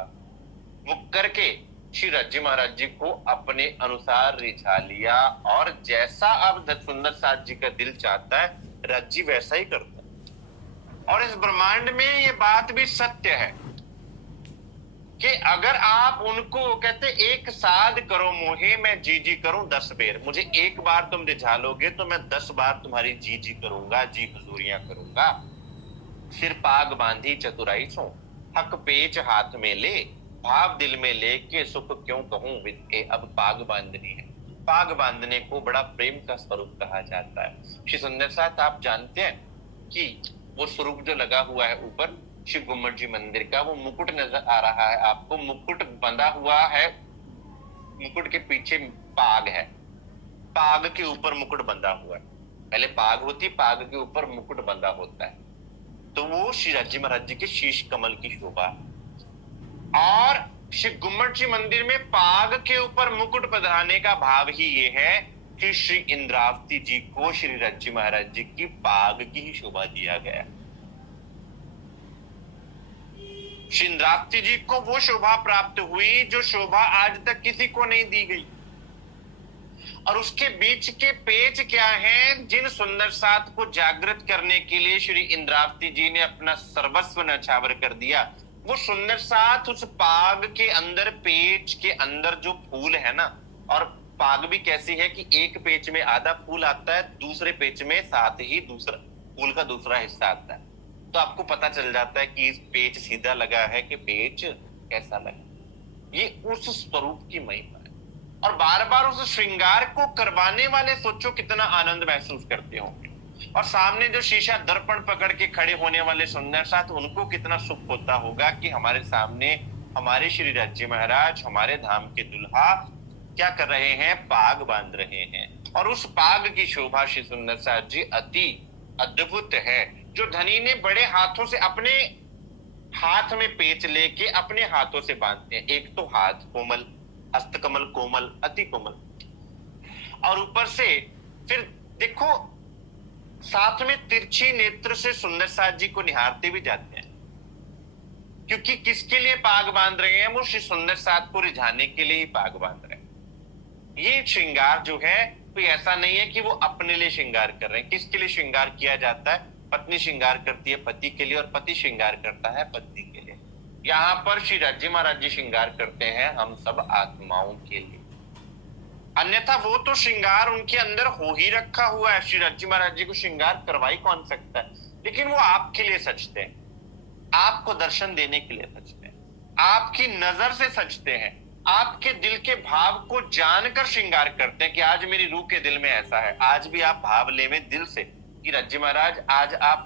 वो करके श्री राज्य महाराज जी को अपने अनुसार रिझा लिया और जैसा अब सुंदर साथ जी का दिल चाहता है राज्य वैसा ही करता है। और इस ब्रह्मांड में ये बात भी सत्य है कि अगर आप उनको कहते एक साध करो मोहे मैं जी जी करूं 10 बेर, मुझे एक बार तुम रिझा लोगे तो मैं 10 बार तुम्हारी जी जी करूंगा, जी हुजूरियां करूंगा। सिर पाग बांधी चतुराई सो, हक पेच हाथ में ले, भाव दिल में लेके सुख क्यों कहूं विद्ये। अब पाग बांधनी है। पाग बांधने को बड़ा प्रेम का स्वरूप कहा जाता है। श्री सुंदर साथ आप जानते हैं कि वो स्वरूप जो लगा हुआ है ऊपर शिव गुम्मट जी मंदिर का, वो मुकुट नजर आ रहा है आपको, मुकुट बंधा हुआ है, मुकुट के पीछे पाग है, पाग के ऊपर मुकुट बंधा हुआ है। पहले पाग होती, पाग के ऊपर मुकुट बंधा होता है, तो वो श्री राज्य महाराज जी के शीश कमल की शोभा। और श्री गुम्मट जी मंदिर में पाग के ऊपर मुकुट बंधाने का भाव ही ये है कि श्री इंद्रावती जी को श्री राज्य महाराज जी की पाग की ही शोभा दिया गया। श्री इंद्रावती जी को वो शोभा प्राप्त हुई जो शोभा आज तक किसी को नहीं दी गई। और उसके बीच के पेच क्या हैं? जिन सुंदर साथ को जागृत करने के लिए श्री इंद्रावती जी ने अपना सर्वस्व न्यौछावर कर दिया, वो सुंदर साथ उस पाग के अंदर, पेच के अंदर जो फूल है ना, और पाग भी कैसी है कि एक पेच में आधा फूल आता है, दूसरे पेच में साथ ही दूसरा फूल का दूसरा हिस्सा आता है। तो आपको पता चल जाता है कि इस पेच सीधा लगा है कि पेच कैसा लगा। ये उस स्वरूप की महिमा है। और बार बार उस श्रृंगार को करवाने वाले सोचो कितना आनंद महसूस करते होंगे, और सामने जो शीशा दर्पण पकड़ के खड़े होने वाले सुंदर साथ, उनको कितना सुख होता होगा कि हमारे सामने हमारे श्री राज्य महाराज, हमारे धाम के दुल्हा क्या कर रहे हैं, पाग बांध रहे हैं। और उस पाग की शोभा श्री सुंदर साथ जी अति अद्भुत है, जो धनी ने बड़े हाथों से अपने हाथ में पेच लेके अपने हाथों से बांधते हैं। एक तो हाथ कोमल, हस्तकमल कोमल, अति कोमल, और ऊपर से फिर देखो साथ में तिरछी नेत्र से सुंदर साथ जी को निहारते भी जाते हैं, क्योंकि किसके लिए पाग बांध रहे हैं, वो श्री सुंदर साथ को रिझाने के लिए ही पाग बांध रहे हैं। ये श्रृंगार जो है कोई ऐसा नहीं है कि वो अपने लिए श्रृंगार कर रहे हैं। किसके लिए श्रृंगार किया जाता है, पत्नी श्रृंगार करती है पति के लिए, और पति श्रृंगार करता है पत्नी के लिए। यहाँ पर श्री राज्य महाराज जी श्रृंगार करते हैं हम सब आत्माओं के लिए, अन्यथा वो तो श्रृंगार उनके अंदर हो ही रखा हुआ है। श्री राज्य महाराज जी को श्रृंगार करवाई कौन सकता है, लेकिन वो आपके लिए सजते हैं, आपको दर्शन देने के लिए सजते हैं, आपकी नजर से सजते हैं, आपके दिल के भाव को जानकर श्रृंगार करते हैं कि आज मेरी रूह के दिल में ऐसा है। आज भी आप भाव ले में दिल से कि राज्य महाराज आज आप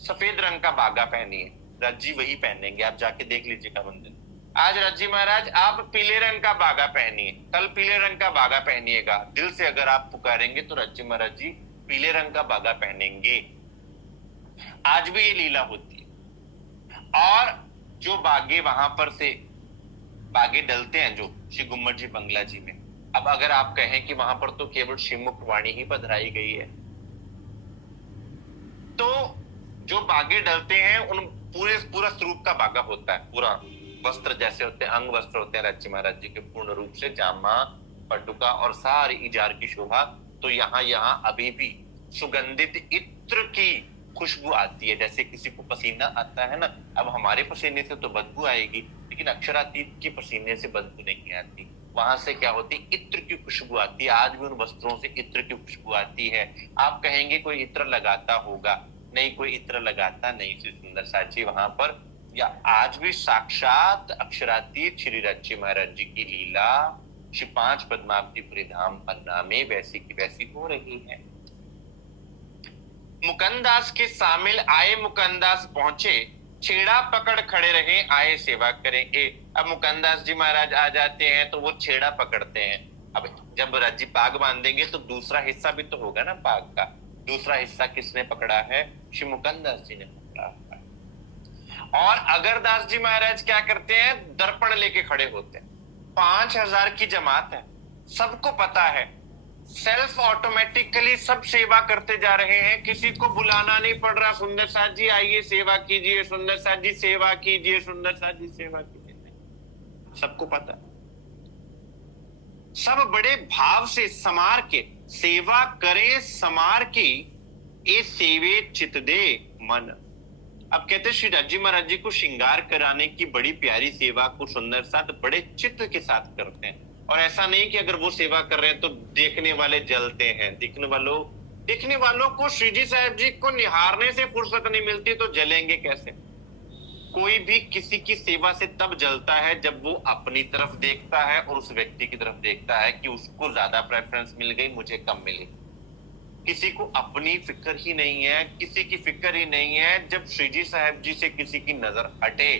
सफेद रंग का बागा पहनिए, राज्य वही पहनेंगे, आप जाके देख लीजिएगा मंदिर। आज राज्य महाराज आप पीले रंग का बागा पहनिए, कल पीले रंग का बागा पहनिएगा। दिल से अगर आप पुकारेंगे तो राज्य महाराज जी पीले रंग का बागा पहनेंगे। आज भी ये लीला होती है। और जो बागे वहां पर से बागे डलते हैं जो श्री गुम्मट जी बंगला जी में, अब अगर आप कहें कि वहां पर तो केवल श्रीमुख वाणी ही पधराई गई है, तो जो बागे डलते हैं उन पूरा स्वरूप का बागा होता है, पूरा वस्त्र जैसे होते हैं, अंग वस्त्र होते हैं राज्य महाराज जी के पूर्ण रूप से, जामा पटुका और सारी इजार की शोभा। तो यहाँ अभी भी सुगंधित इत्र की खुशबू आती है। जैसे किसी को पसीना आता है ना, अब हमारे पसीने से तो बदबू आएगी, लेकिन अक्षरातीत के पसीने से बदबू नहीं आती। वहां से क्या होती, इत्र की खुशबू आती है। आज भी उन वस्त्रों से इत्र की खुशबू आती है। आप कहेंगे कोई इत्र लगाता होगा, नहीं कोई इत्र लगाता नहीं। श्री सुंदर साची वहां पर, या आज भी साक्षात अक्षरातीत श्री राज्य महाराज जी की लीला श्री 5 पद्मावतीपुरी धाम पन्ना में वैसी की वैसी हो रही है। मुकंदास के शामिल आए, मुकंदास पहुंचे, छेड़ा पकड़ खड़े रहे, आए सेवा करेंगे। अब मुकंदास जी महाराज आ जाते हैं तो वो छेड़ा पकड़ते हैं। अब जब राज्य पाग बांधेंगे तो दूसरा हिस्सा भी तो होगा ना पाग का। दूसरा हिस्सा किसने पकड़ा है, श्री मुकंदास जी ने पकड़ा है। और अगरदास जी महाराज क्या करते हैं, दर्पण लेके खड़े होते हैं। 5000 की जमात है, सबको पता है, सेल्फ ऑटोमेटिकली सब सेवा करते जा रहे हैं, किसी को बुलाना नहीं पड़ रहा, सुंदर साथ जी आइए सेवा कीजिए, सुंदर साथ जी सेवा कीजिए, सुंदर साथ जी सेवा कीजिए। सबको पता, सब बड़े भाव से समार के सेवा करें, समार की ए सेवे चित दे मन। अब कहते श्री राज्य महाराज जी को श्रृंगार कराने की बड़ी प्यारी सेवा को सुंदर साथ बड़े चित्त के साथ करते हैं। और ऐसा नहीं कि अगर वो सेवा कर रहे हैं तो देखने वाले जलते हैं। देखने वालों को श्री जी साहब जी को निहारने से फुर्सत नहीं मिलती तो जलेंगे कैसे। कोई भी किसी की सेवा से तब जलता है जब वो अपनी तरफ देखता है और उस व्यक्ति की तरफ देखता है कि उसको ज्यादा प्रेफरेंस मिल गई, मुझे कम मिली। किसी को अपनी फिक्र ही नहीं है, किसी की फिक्र ही नहीं है। जब श्री जी साहब जी से किसी की नजर हटे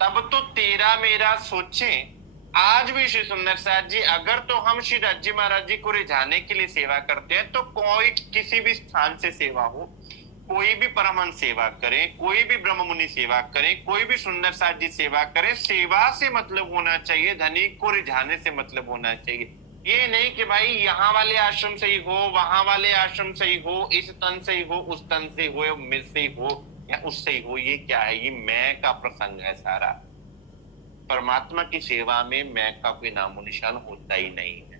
तब तो तेरा मेरा सोचें। आज भी श्री सुंदर साथ जी, अगर तो हम श्री राज्य महाराज जी को रिझाने के लिए सेवा करते हैं तो कोई किसी भी स्थान से सेवा हो, कोई भी परमहंस सेवा करें, कोई भी ब्रह्म मुनि सेवा करें, कोई भी सुंदर साथ जी सेवा करें, सेवा से मतलब होना चाहिए, धनी को रिझाने से मतलब होना चाहिए। ये नहीं कि भाई यहाँ वाले आश्रम से ही हो, वहां वाले आश्रम से ही हो, इस तन से ही हो, उस तन से हो, मिल से ही हो या उससे ही हो। ये क्या है, ये मैं का प्रसंग है सारा। परमात्मा की सेवा में मैं का कोई नामो निशान होता ही नहीं है।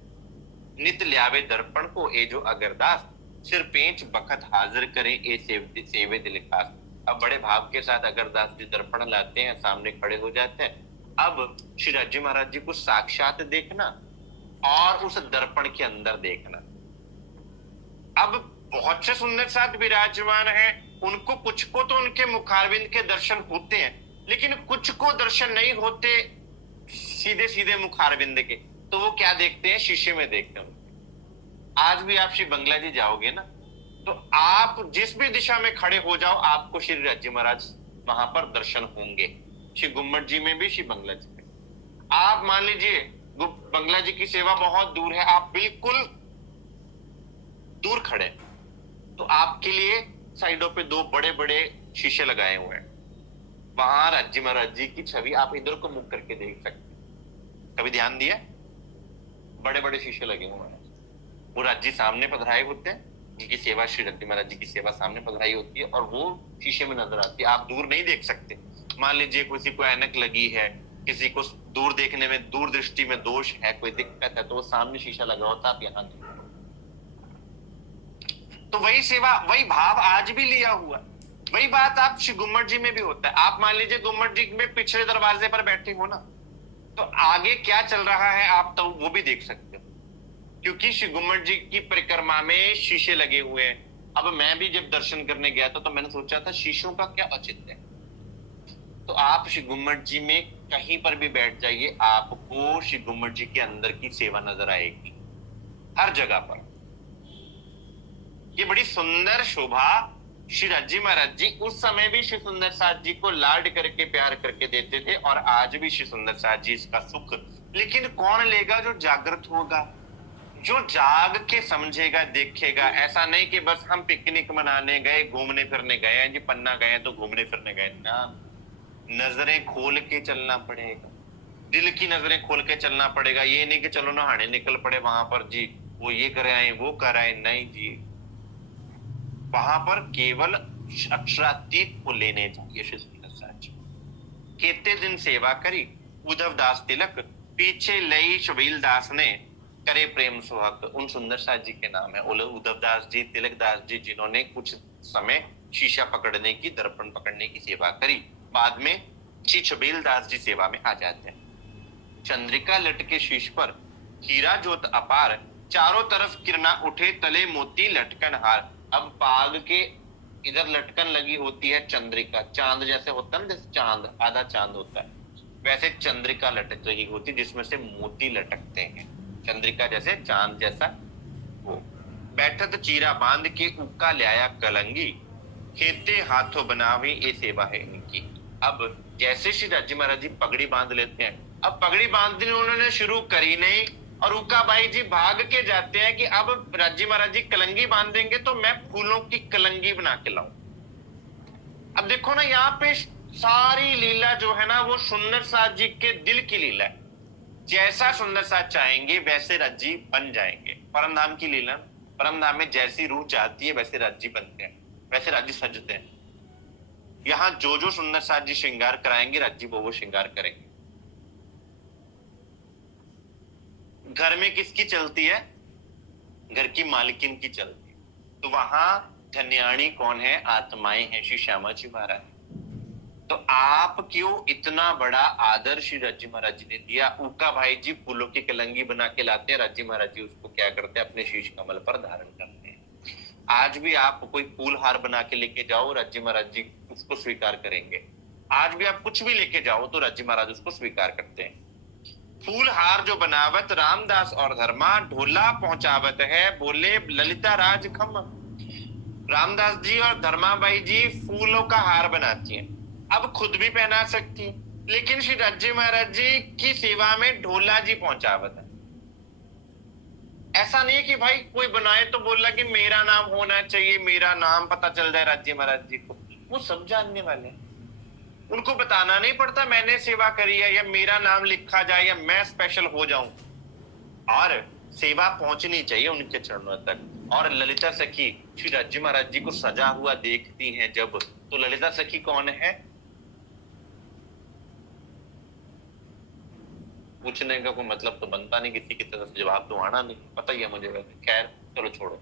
नित ल्यावे दर्पण को ए जो अगरदास, सिर पेंच बखत हाजिर करें ए सेवे दिल खास। अब बड़े भाव के साथ अगरदास जी दर्पण लाते हैं, सामने खड़े हो जाते हैं। अब श्री राज्य महाराज जी को साक्षात देखना और उस दर्पण के अंदर देखना। अब बहुत से सुंदर साथ विराजमान है, उनको कुछ को तो उनके मुखारविंद के दर्शन होते हैं, लेकिन कुछ को दर्शन नहीं होते सीधे सीधे मुखारविंद के। तो वो क्या देखते हैं? शीशे में देखते हैं। आज भी आप श्री बंगला जी जाओगे ना, तो आप जिस भी दिशा में खड़े हो जाओ, आपको श्री राज्य महाराज वहां पर दर्शन होंगे। श्री गुम्मट जी में भी, श्री बंगला जी में। आप मान लीजिए बंगला जी की सेवा बहुत दूर है, आप बिल्कुल दूर खड़े, तो आपके लिए साइडों पे दो बड़े बड़े शीशे लगाए हुए हैं। वहां राज्य महाराज जी की छवि आप इधर को मुख करके देख सकते हैं। कभी ध्यान दिया? बड़े बड़े शीशे लगे हुए हैं। वो राज्य सामने पधराए होते हैं, जिनकी सेवा श्री राज्य महाराज जी की सेवा सामने पधराई होती है, और वो शीशे में नजर आती है। आप दूर नहीं देख सकते। मान लीजिए किसी को ऐनक लगी है, किसी को दूर देखने में, दूर दृष्टि में दोष है, कोई दिक्कत है, तो वो सामने शीशा लगा होता, आप यहां देखो। तो वही सेवा, वही भाव आज भी लिया हुआ। वही बात आप श्री गुम्मट जी में भी होता है। आप मान लीजिए गुम्मट जी में पिछले दरवाजे पर बैठे हो ना, तो आगे क्या चल रहा है आप तो वो भी देख सकते हो, क्योंकि श्री गुम्मट जी की परिक्रमा में शीशे लगे हुए हैं। अब मैं भी जब दर्शन करने गया था, तो मैंने सोचा था शीशों का क्या औचित्य है। तो आप श्री गुम्मट जी में कहीं पर भी बैठ जाइए, आपको श्री गुम्मट जी के अंदर की सेवा नजर आएगी हर जगह पर। ये बड़ी सुंदर शोभा श्री राज्य महाराज जी उस समय भी श्री सुंदर साथ जी को लाड करके प्यार करके देते थे, और आज भी श्री सुंदर साथ जी इसका सुख। लेकिन कौन लेगा? जो जागृत होगा, जो जाग के समझेगा, देखेगा। ऐसा नहीं कि बस हम पिकनिक मनाने गए, घूमने फिरने गए हैं जी, पन्ना गए तो घूमने फिरने गए ना। नजरें खोल के चलना पड़ेगा, दिल की नजरें खोल के चलना पड़ेगा। ये नहीं कि चलो नहाने निकल पड़े वहां पर जी, वो ये कर आए वो कर आए, नहीं जी। वहां पर केवल अक्षरातीत को लेने चाहिए। श्री सुंदर साथ जी केते दिन सेवा करी, उद्धव दास तिलक पीछे लई शबील दास ने करे प्रेम सुहाग। उन सुंदर साथ जी के नाम है। उद्धव दास जी, तिलक दास जी, जिन्होंने कुछ समय शीशा पकड़ने की, दर्पण पकड़ने की सेवा करी, बाद में श्री छबील दास जी सेवा में आ जाते हैं। चंद्रिका लटके शीश पर, हीरा जोत अपार, चारों तरफ किरणा उठे, तले मोती लटकन हार। अब पाग के इधर लटकन लगी होती है चंद्रिका, चांद जैसे होता है ना, जैसे चांद आधा चांद होता है, वैसे चंद्रिका लटक रही होती, जिसमें से मोती लटकते हैं। चंद्रिका जैसे, चांद जैसा वो। बैठत चीरा बांध के उक्का ल्याया कलंगी, खेते हाथों बनावी ये सेवा है इनकी। अब जैसे श्री राज्य महाराज जी पगड़ी बांध लेते हैं, अब पगड़ी बांधनी उन्होंने शुरू करी नहीं, और उक्का बाई जी भाग के जाते हैं कि अब राज्य महाराज जी कलंगी बांध देंगे तो मैं फूलों की कलंगी बना के लाऊं। अब देखो ना, यहाँ पे सारी लीला जो है ना, वो सुंदर साथ जी के दिल की लीला है। जैसा सुंदर साथ चाहेंगे वैसे राज्य बन जाएंगे। परम धाम की लीला, परम धाम में जैसी रूह चाहती है वैसे राज्य बनते हैं, वैसे राज्य सजते हैं। यहाँ जो जो सुंदर साथ जी श्रृंगार कराएंगे, राज्य वो श्रृंगार करेंगे। घर में किसकी चलती है? घर की मालकिन की चलती है। तो वहां धन्याणी कौन है? आत्माएं हैं, श्री श्यामा जी महाराज। तो आप क्यों इतना बड़ा आदर श्री राज्य महाराज जी ने दिया? उक्का भाई जी फूलों की कलंगी बना के लाते हैं, राज्य महाराज जी उसको क्या करते हैं? अपने शीश कमल पर धारण करते हैं। आज भी आप कोई फूल हार बना के लेके जाओ, राज्य महाराज जी उसको स्वीकार करेंगे। आज भी आप कुछ भी लेके जाओ तो राज्य महाराज उसको स्वीकार करते हैं। फूल हार जो बनावत रामदास और धर्मा, ढोला पहुंचावत है बोले ललिता राज खम्मा। रामदास जी और धर्माबाई जी फूलों का हार बनाती हैं, अब खुद भी पहना सकती हैं, लेकिन श्री राज्य महाराज जी की सेवा में ढोला जी पहुंचावत है। ऐसा नहीं है कि भाई कोई बनाए तो बोला कि मेरा नाम होना चाहिए, मेरा नाम पता चल जाए राज्य महाराज जी को। वो सब जानने वाले हैं, उनको बताना नहीं पड़ता मैंने सेवा करी है, या मेरा नाम लिखा जाए, या मैं स्पेशल हो जाऊं। और सेवा पहुंचनी चाहिए उनके चरणों तक। और ललिता सखी श्री राज्य महाराज जी को सजा हुआ देखती हैं जब, तो ललिता सखी कौन है? पूछने का कोई मतलब तो बनता नहीं, किसी की तरफ से जवाब तो आना नहीं, पता ही है मुझे। खैर चलो छोड़ो।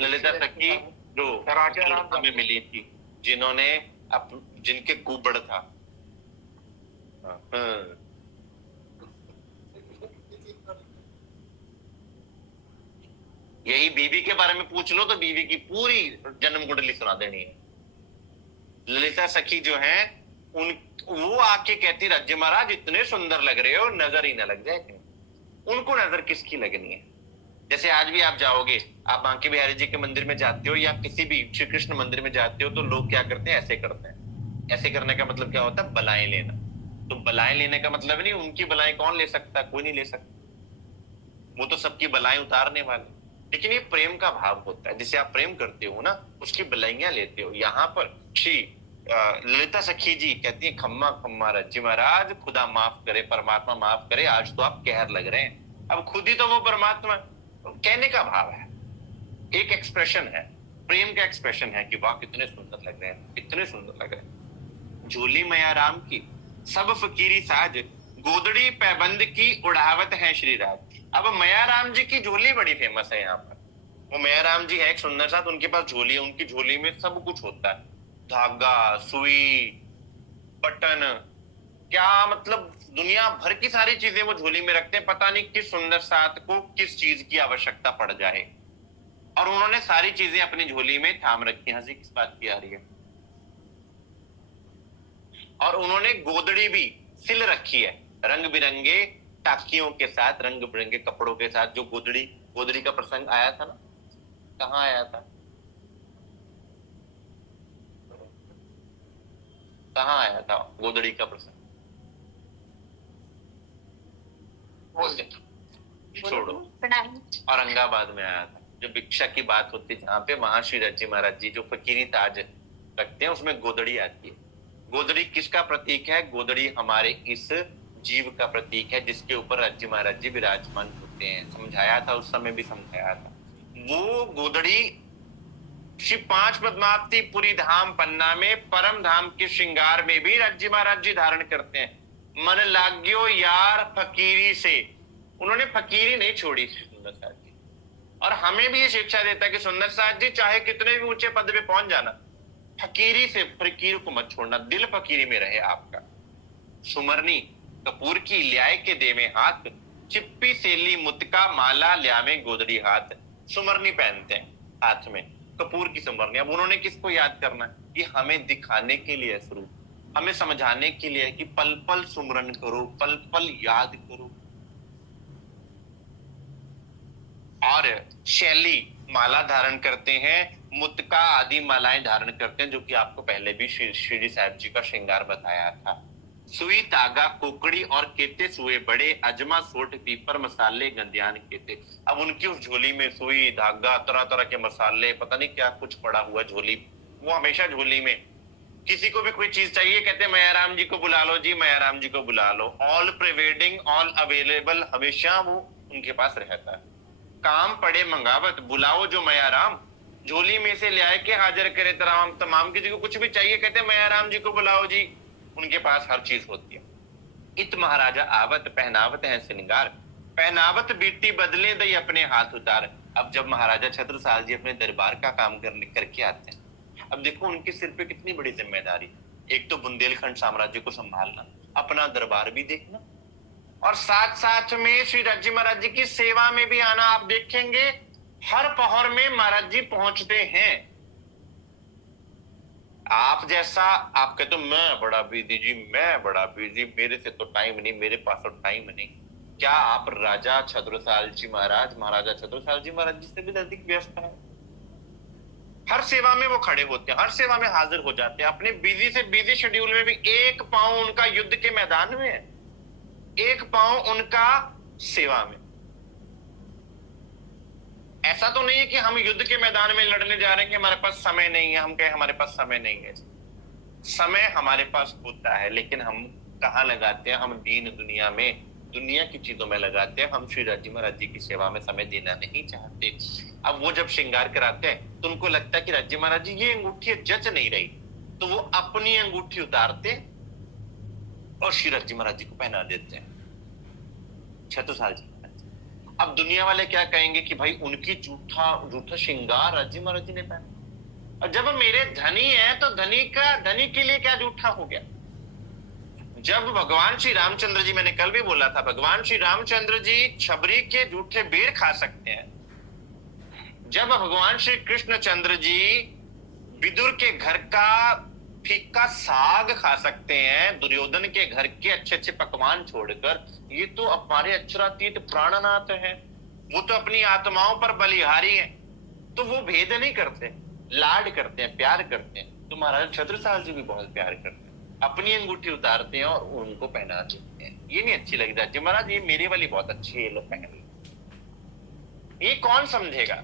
ललिता सखी जो हमें मिली थी, जिन्होंने जिनके कुबड़ था, यही बीवी के बारे में पूछ लो तो बीवी की पूरी जन्म कुंडली सुना देनी है। ललिता सखी जो है उन वो आके कहती राज्य महाराज इतने सुंदर लग रहे हो, नजर ही ना लग जाए कहीं। उनको नजर किसकी लगनी है? जैसे आज भी आप जाओगे, आप बांके बिहारी जी के मंदिर में जाते हो या किसी भी श्री कृष्ण मंदिर में जाते हो, तो लोग क्या करते हैं, ऐसे करते हैं। ऐसे करने का मतलब क्या होता है? बलाएं लेना। तो बलाएं लेने का मतलब नहीं, उनकी बलाएं कौन ले सकता? कोई नहीं ले सकता, वो तो सबकी बलाएं उतारने वाले। लेकिन ये प्रेम का भाव होता है, जिसे आप प्रेम करते हो ना, उसकी बलाइयां लेते हो। यहाँ पर श्री ललिता सखी जी कहती है, खम्मा खम्मा रज्जी महाराज, खुदा माफ करे, परमात्मा माफ करे, आज तो आप कहर लग रहे हैं। अब खुद ही तो वो परमात्मा, कहने का भाव है, एक एक्सप्रेशन है, प्रेम का एक्सप्रेशन है कि वाह कितने सुंदर लग रहे हैं, कितने सुंदर लग रहे हैं। झोली मैया राम की सब फकीरी साज, गोदड़ी पैबंद की उड़ावत है श्री राज। अब मैया राम जी की झोली बड़ी फेमस है यहाँ पर। वो मैया राम जी है एक सुंदर साथ, उनके पास झोली है, उनकी झोली में सब कुछ होता है, धागा, सुई, बटन, क्या मतलब दुनिया भर की सारी चीजें वो झोली में रखते हैं। पता नहीं किस सुंदर साथ को किस चीज की आवश्यकता पड़ जाए, और उन्होंने सारी चीजें अपनी झोली में थाम रखी है। हंसी किस बात की आ रही है? और उन्होंने गोदड़ी भी सिल रखी है, रंग बिरंगे टाकियों के साथ, रंग बिरंगे कपड़ों के साथ। जो गोदड़ी गोदड़ी का प्रसंग आया था ना, कहाँ आया था, कहाँ आया था गोदड़ी का प्रसंग? छोड़ो, औरंगाबाद में आया था। जो भिक्षा की बात होती है जहाँ पे, वहां श्री रज्जी महाराज जी जो फकीरी ताज रखते हैं, उसमें गोदड़ी आती है। गोदड़ी किसका प्रतीक है? गोदड़ी हमारे इस जीव का प्रतीक है, जिसके ऊपर रज्जी महाराज जी विराजमान होते हैं। समझाया था, उस समय भी समझाया था। वो गोदड़ी श्री पांच पद्मावती पुरी धाम पन्ना में परम धाम के श्रृंगार में भी रज्जी महाराज जी धारण करते हैं। मन लाग्यो यार फकीरी से, उन्होंने फकीरी नहीं छोड़ी श्री सुंदर साथ जी। और हमें भी ये शिक्षा देता है कि सुंदर साथ जी चाहे कितने भी ऊंचे पद पे पहुंच जाना, फकीरी से, फकीर को मत छोड़ना, दिल फकीरी में रहे आपका। सुमरनी कपूर की ल्याय के देवे हाथ, चिप्पी सेली मुतका माला ल्यावे गोदड़ी हाथ। सुमरनी पहनते हैं हाथ में, कपूर की सुमरनी। अब उन्होंने किसको याद करना है? ये हमें दिखाने के लिए स्वरूप, हमें समझाने के लिए कि पल पल सुमरन करो, पल पल याद करो। और शैली माला धारण करते हैं, मुतका आदि मालाएं धारण करते हैं, जो कि आपको पहले भी श्री साहब जी का श्रृंगार बताया था। सुई तागा कोकड़ी और केते सुए बड़े, अजमा सोट पीपर मसाले गंदियान केते। अब उनकी उस झोली में सुई धागा, तरह तरह के मसाले, पता नहीं क्या कुछ पड़ा हुआ झोली, वो हमेशा झोली में। किसी को भी कोई चीज चाहिए, कहते हैं मैया राम जी को बुला लो जी, मैया राम जी को बुला लो। ऑल प्रिवेडिंग, ऑल अवेलेबल, हमेशा वो उनके पास रहता है। काम पड़े मंगावत, बुलाओ जो मैया राम, झोली में से ले आए के हाजिर करे तमाम। तमाम किसी को कुछ भी चाहिए, कहते हैं मैया राम जी को बुलाओ जी, उनके पास हर चीज होती है। इत महाराजा आवत, पहनावत है श्रृंगार, पहनावत बीटी बदले दई अपने हाथ उतार। अब जब महाराजा छत्रसाल जी अपने दरबार का काम करके आते हैं, अब देखो उनके सिर पे कितनी बड़ी जिम्मेदारी। एक तो बुंदेलखंड साम्राज्य को संभालना, अपना दरबार भी देखना, और साथ साथ में श्री रज्जी महाराज जी की सेवा में भी आना। आप देखेंगे हर पहर में महाराज जी पहुंचते हैं। आप जैसा, आप कहते हो मैं बड़ा बिजी जी, मैं बड़ा बिजी, मेरे से तो टाइम नहीं, मेरे पास तो टाइम नहीं। क्या आप राजा छत्रसाल जी महाराज, महाराजा छत्रसाल जी महाराज जी से भी अधिक व्यस्त है? हर सेवा में वो खड़े होते हैं, हर सेवा में हाजिर हो जाते हैं। अपने बिजी से बिजी शेड्यूल में भी एक पांव उनका युद्ध के मैदान में है, एक पांव उनका सेवा में। ऐसा तो नहीं है कि हम युद्ध के मैदान में लड़ने जा रहे हैं कि हमारे पास समय नहीं है, हम कहें हमारे पास समय नहीं है। समय हमारे पास होता है, लेकिन हम कहाँ लगाते हैं? हम दीन दुनिया में, दुनिया की चीजों में लगाते हैं। हम श्री रज्जी महाराज जी की सेवा में समय देना नहीं चाहते। अब वो जब श्रृंगार कराते हैं तो उनको लगता है कि रज्जी महाराज जी ये अंगूठी जच नहीं रही, तो वो अपनी अंगूठी उतारते और श्री रज्जी महाराज जी को पहना देते हैं, छत्रसाल जी। अब दुनिया वाले क्या कहेंगे कि भाई उनकी झूठा श्रृंगार रज्जी महाराज जी ने पहना। और जब मेरे धनी है तो धनी के लिए क्या झूठा हो गया? जब भगवान श्री रामचंद्र जी, मैंने कल भी बोला था, भगवान श्री रामचंद्र जी छबरी के जूठे बेर खा सकते हैं। जब भगवान श्री कृष्ण चंद्र जी विदुर के घर का फीका साग खा सकते हैं दुर्योधन के घर के अच्छे अच्छे पकवान छोड़कर, ये तो हमारे अक्षरातीत प्राणनाथ है, वो तो अपनी आत्माओं पर बलिहारी है, तो वो भेद नहीं करते, लाड करते हैं, प्यार करते हैं। तो महाराज छत्रसाल जी भी बहुत प्यार करते हैं, अपनी अंगूठी उतारते हैं और उनको पहना देते हैं। ये नहीं अच्छी लगी जाती महाराज, ये मेरे वाली बहुत अच्छी है, ये लोग पहन। ये कौन समझेगा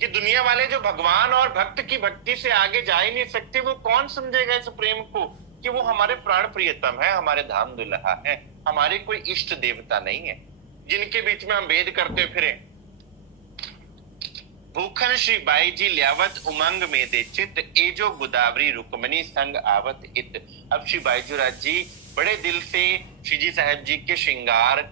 कि दुनिया वाले जो भगवान और भक्त की भक्ति से आगे जा ही नहीं सकते, वो कौन समझेगा इस प्रेम को कि वो हमारे प्राण प्रियतम है, हमारे धाम दुल्हा है, हमारे कोई इष्ट देवता नहीं है जिनके बीच में हम भेद करते फिरे। भूखन श्री बाई जी ल्यावत उमंग में दे चित, ए जो गोदावरी रुकमनी संग आवत इत। अब श्री बाईजूराज जी बड़े दिल से श्री जी साहब जी के श्रृंगार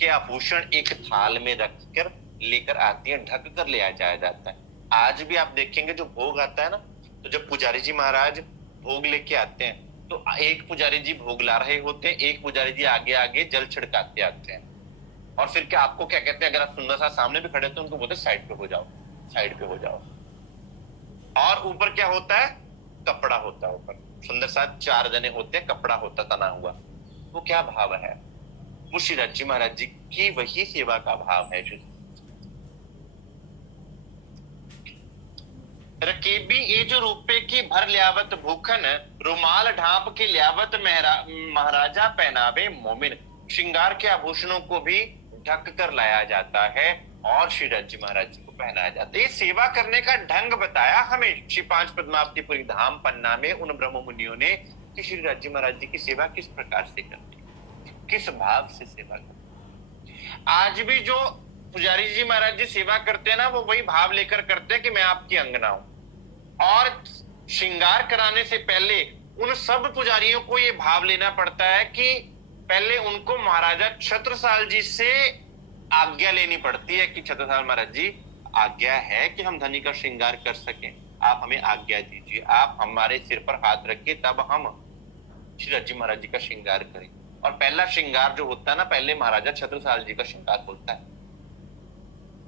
के आभूषण एक थाल में रखकर लेकर आती है, ढक कर ले जाया जाता है। आज भी आप देखेंगे जो भोग आता है ना, तो जब पुजारी जी महाराज भोग लेके आते हैं तो एक पुजारी जी भोग ला रहे होते हैं, एक पुजारी जी आगे आगे जल छिड़काते आते हैं, और फिर क्या आपको क्या कहते हैं, अगर आप सुंदर सा सामने भी खड़े तो उनको बोलते साइड पे हो जाओ, साइड पे हो जाओ। और ऊपर क्या होता है, कपड़ा होता है, ऊपर सुंदर सा 4 जने होते हैं, कपड़ा होता तना हुआ। वो क्या भाव है, वो श्री रज्जी महाराज जी की वही सेवा का भाव है। रकेबी ए जो रुपए की भर ल्यावत भूखन, रुमाल ढांप के ल्यावत महाराजा पहनावे मोमिन। श्रृंगार के आभूषणों को भी ढक कर लाया जाता है और श्री रज्जी महाराज जी को पहनाया जाता है। ये सेवा करने का ढंग बताया हमें श्री 5 पद्मावतीपुरी धाम पन्ना में उन ब्रह्म मुनियों ने कि श्री रज्जी महाराज जी की सेवा किस प्रकार से करते, किस भाव से सेवा करते। आज भी जो पुजारी जी महाराज जी सेवा करते हैं ना, वो वही भाव लेकर करते हैं कि मैं आपकी अंगना हूं। और श्रृंगार कराने से पहले उन सब पुजारियों को यह भाव लेना पड़ता है कि पहले उनको महाराजा छत्रसाल जी से आज्ञा लेनी पड़ती है कि छत्रसाल महाराज जी आज्ञा है कि हम धनी का श्रृंगार कर सकें, आप हमें आज्ञा दीजिए, आप हमारे सिर पर हाथ रखिए तब हम श्री रज्जी महाराज जी का श्रृंगार करें। और पहला श्रृंगार जो होता है ना, पहले महाराजा छत्रसाल जी का श्रृंगार होता है।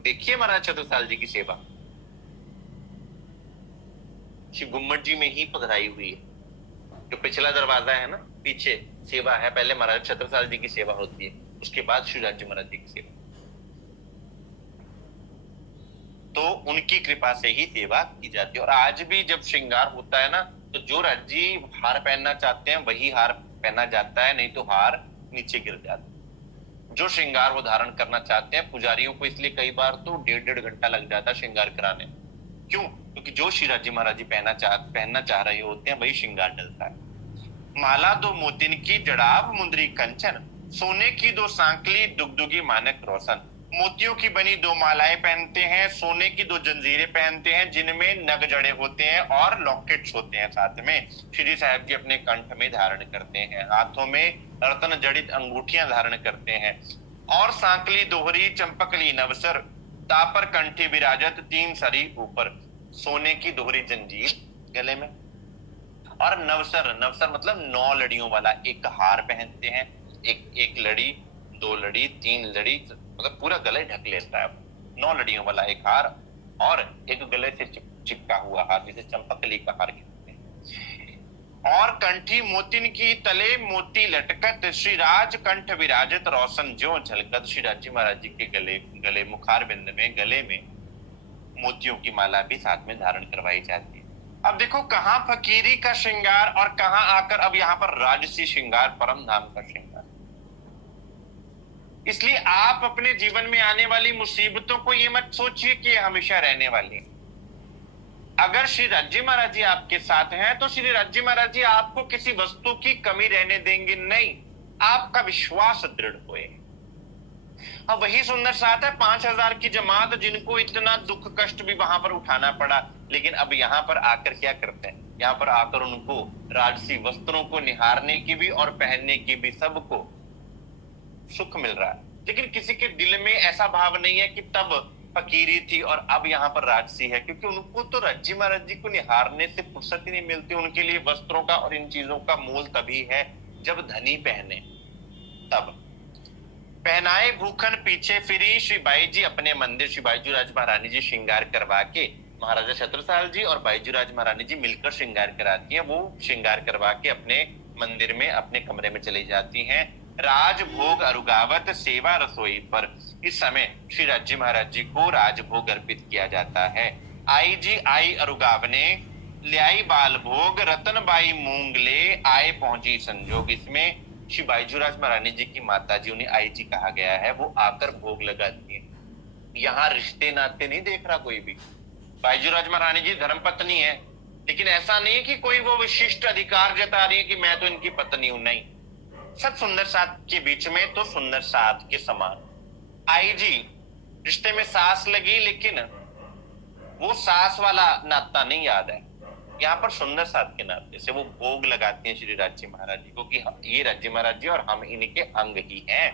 देखिए महाराज छत्रसाल जी की सेवा श्री गुम्मट जी में ही पधराई हुई है, जो पिछला दरवाजा है ना, पीछे सेवा है, पहले महाराज छत्रसाल जी की सेवा होती है, उसके बाद श्री राज्य महाराज जी की सेवा। तो उनकी कृपा से ही सेवा की जाती है। और आज भी जब श्रृंगार होता है ना, तो जो राज्य हार पहनना चाहते हैं वही हार पहना जाता है, नहीं तो हार नीचे गिर जाता है। जो श्रृंगार वो धारण करना चाहते हैं, पुजारियों को इसलिए कई बार तो 1.5 घंटा लग जाता है श्रृंगार कराने। क्यों? क्योंकि जो श्री राज्य महाराज जी पहनना चाह रहे होते हैं वही श्रृंगार डलता है। माला 2 मोतिन की जड़ाव मुंदरी कंचन, सोने की 2 सांकली दुगदुगी मानक रोशन। मोतियों की बनी 2 मालाएं पहनते हैं, सोने की 2 जंजीरें पहनते हैं जिनमें नग जड़े होते हैं और लॉकेट्स होते हैं। साथ में श्री साहब जी अपने कंठ में धारण करते हैं, हाथों में रत्न जड़ित अंगूठियां धारण करते हैं, और सांकली दोहरी चंपकली नवसर, तापर कंठी विराजत 3 सरी ऊपर। सोने की दोहरी जंजीर गले में, और नवसर, नवसर मतलब 9 लड़ियों वाला एक हार पहनते हैं, एक लड़ी, 2 लड़ी, 3 लड़ी, मतलब पूरा गले ढक लेता है। 9 लड़ियों वाला एक हार और एक गले से चिपका हुआ हार, जिसे चंपकली का हार कहते हैं। और कंठी मोतिन की तले मोती लटकत, श्री राज कंठ विराजत रोशन जो झलकत। श्री राज जी महाराज जी के गले मुखार बिंद में, गले में मोतियों की माला भी साथ में धारण करवाई जाती है। अब देखो कहां फकीरी का श्रृंगार और कहां आकर अब यहां पर राजसी श्रृंगार, परम धाम का श्रृंगार। इसलिए आप अपने जीवन में आने वाली मुसीबतों को ये मत सोचिए कि ये हमेशा रहने वाली है। अगर श्री राज्य महाराज जी आपके साथ हैं तो श्री राज्य महाराज जी आपको किसी वस्तु की कमी रहने देंगे नहीं, आपका विश्वास दृढ़ होए। अब वही सुंदर साथ है 5000 की जमात, जिनको इतना दुख कष्ट भी वहां पर उठाना पड़ा, लेकिन अब यहाँ पर आकर क्या करते हैं, यहाँ पर आकर उनको राजसी वस्त्रों को निहारने की भी और पहनने की भी सबको सुख मिल रहा है। लेकिन किसी के दिल में ऐसा भाव नहीं है कि तब फकीरी थी और अब यहाँ पर राजसी है, क्योंकि उनको तो राज्य महाराज जी को निहारने से फुर्सत ही नहीं मिलती। उनके लिए वस्त्रों का और इन चीजों का मोल तभी है जब धनी पहने, तब पहनाए भूखन पीछे फिरी। श्री बाई जी अपने मंदिर, श्री बाईजू राज महारानी जी श्रृंगार करवा के महाराजा छत्रसाल जी और बाईजूराज महारानी जी मिलकर श्रृंगार कराती हैं। वो श्रृंगार करवा के अपने मंदिर में अपने कमरे में चली जाती हैं। राजभोग अरुगावत सेवा रसोई पर इस समय श्री राज्य महाराज जी को राजभोग अर्पित किया जाता है। आई जी आई अरुगावने ल्याई बाल भोग रतनबाई मूंग ले आए पहुंची संजोग। इसमें श्री बाईजूराज महारानी जी की माता जी, उन्हें आई जी कहा गया है, वो आकर भोग लगाती है। यहाँ रिश्ते नाते नहीं देख रहा कोई भी। बाईजूराज महारानी जी धर्मपत्नी है, लेकिन ऐसा नहीं कि कोई वो विशिष्ट अधिकार जता रही है कि मैं तो इनकी पत्नी हूं, नहीं। सब सुंदर साथ के बीच में तो सुंदर साथ के समान। आई जी रिश्ते में सास लगी, लेकिन वो सास वाला नाता नहीं याद है। यहाँ पर सुंदर साथ के नाते से वो भोग लगाते हैं श्री राज्य महाराज जी को कि ये राज्य महाराज जी और हम इन्हीं के अंग ही हैं।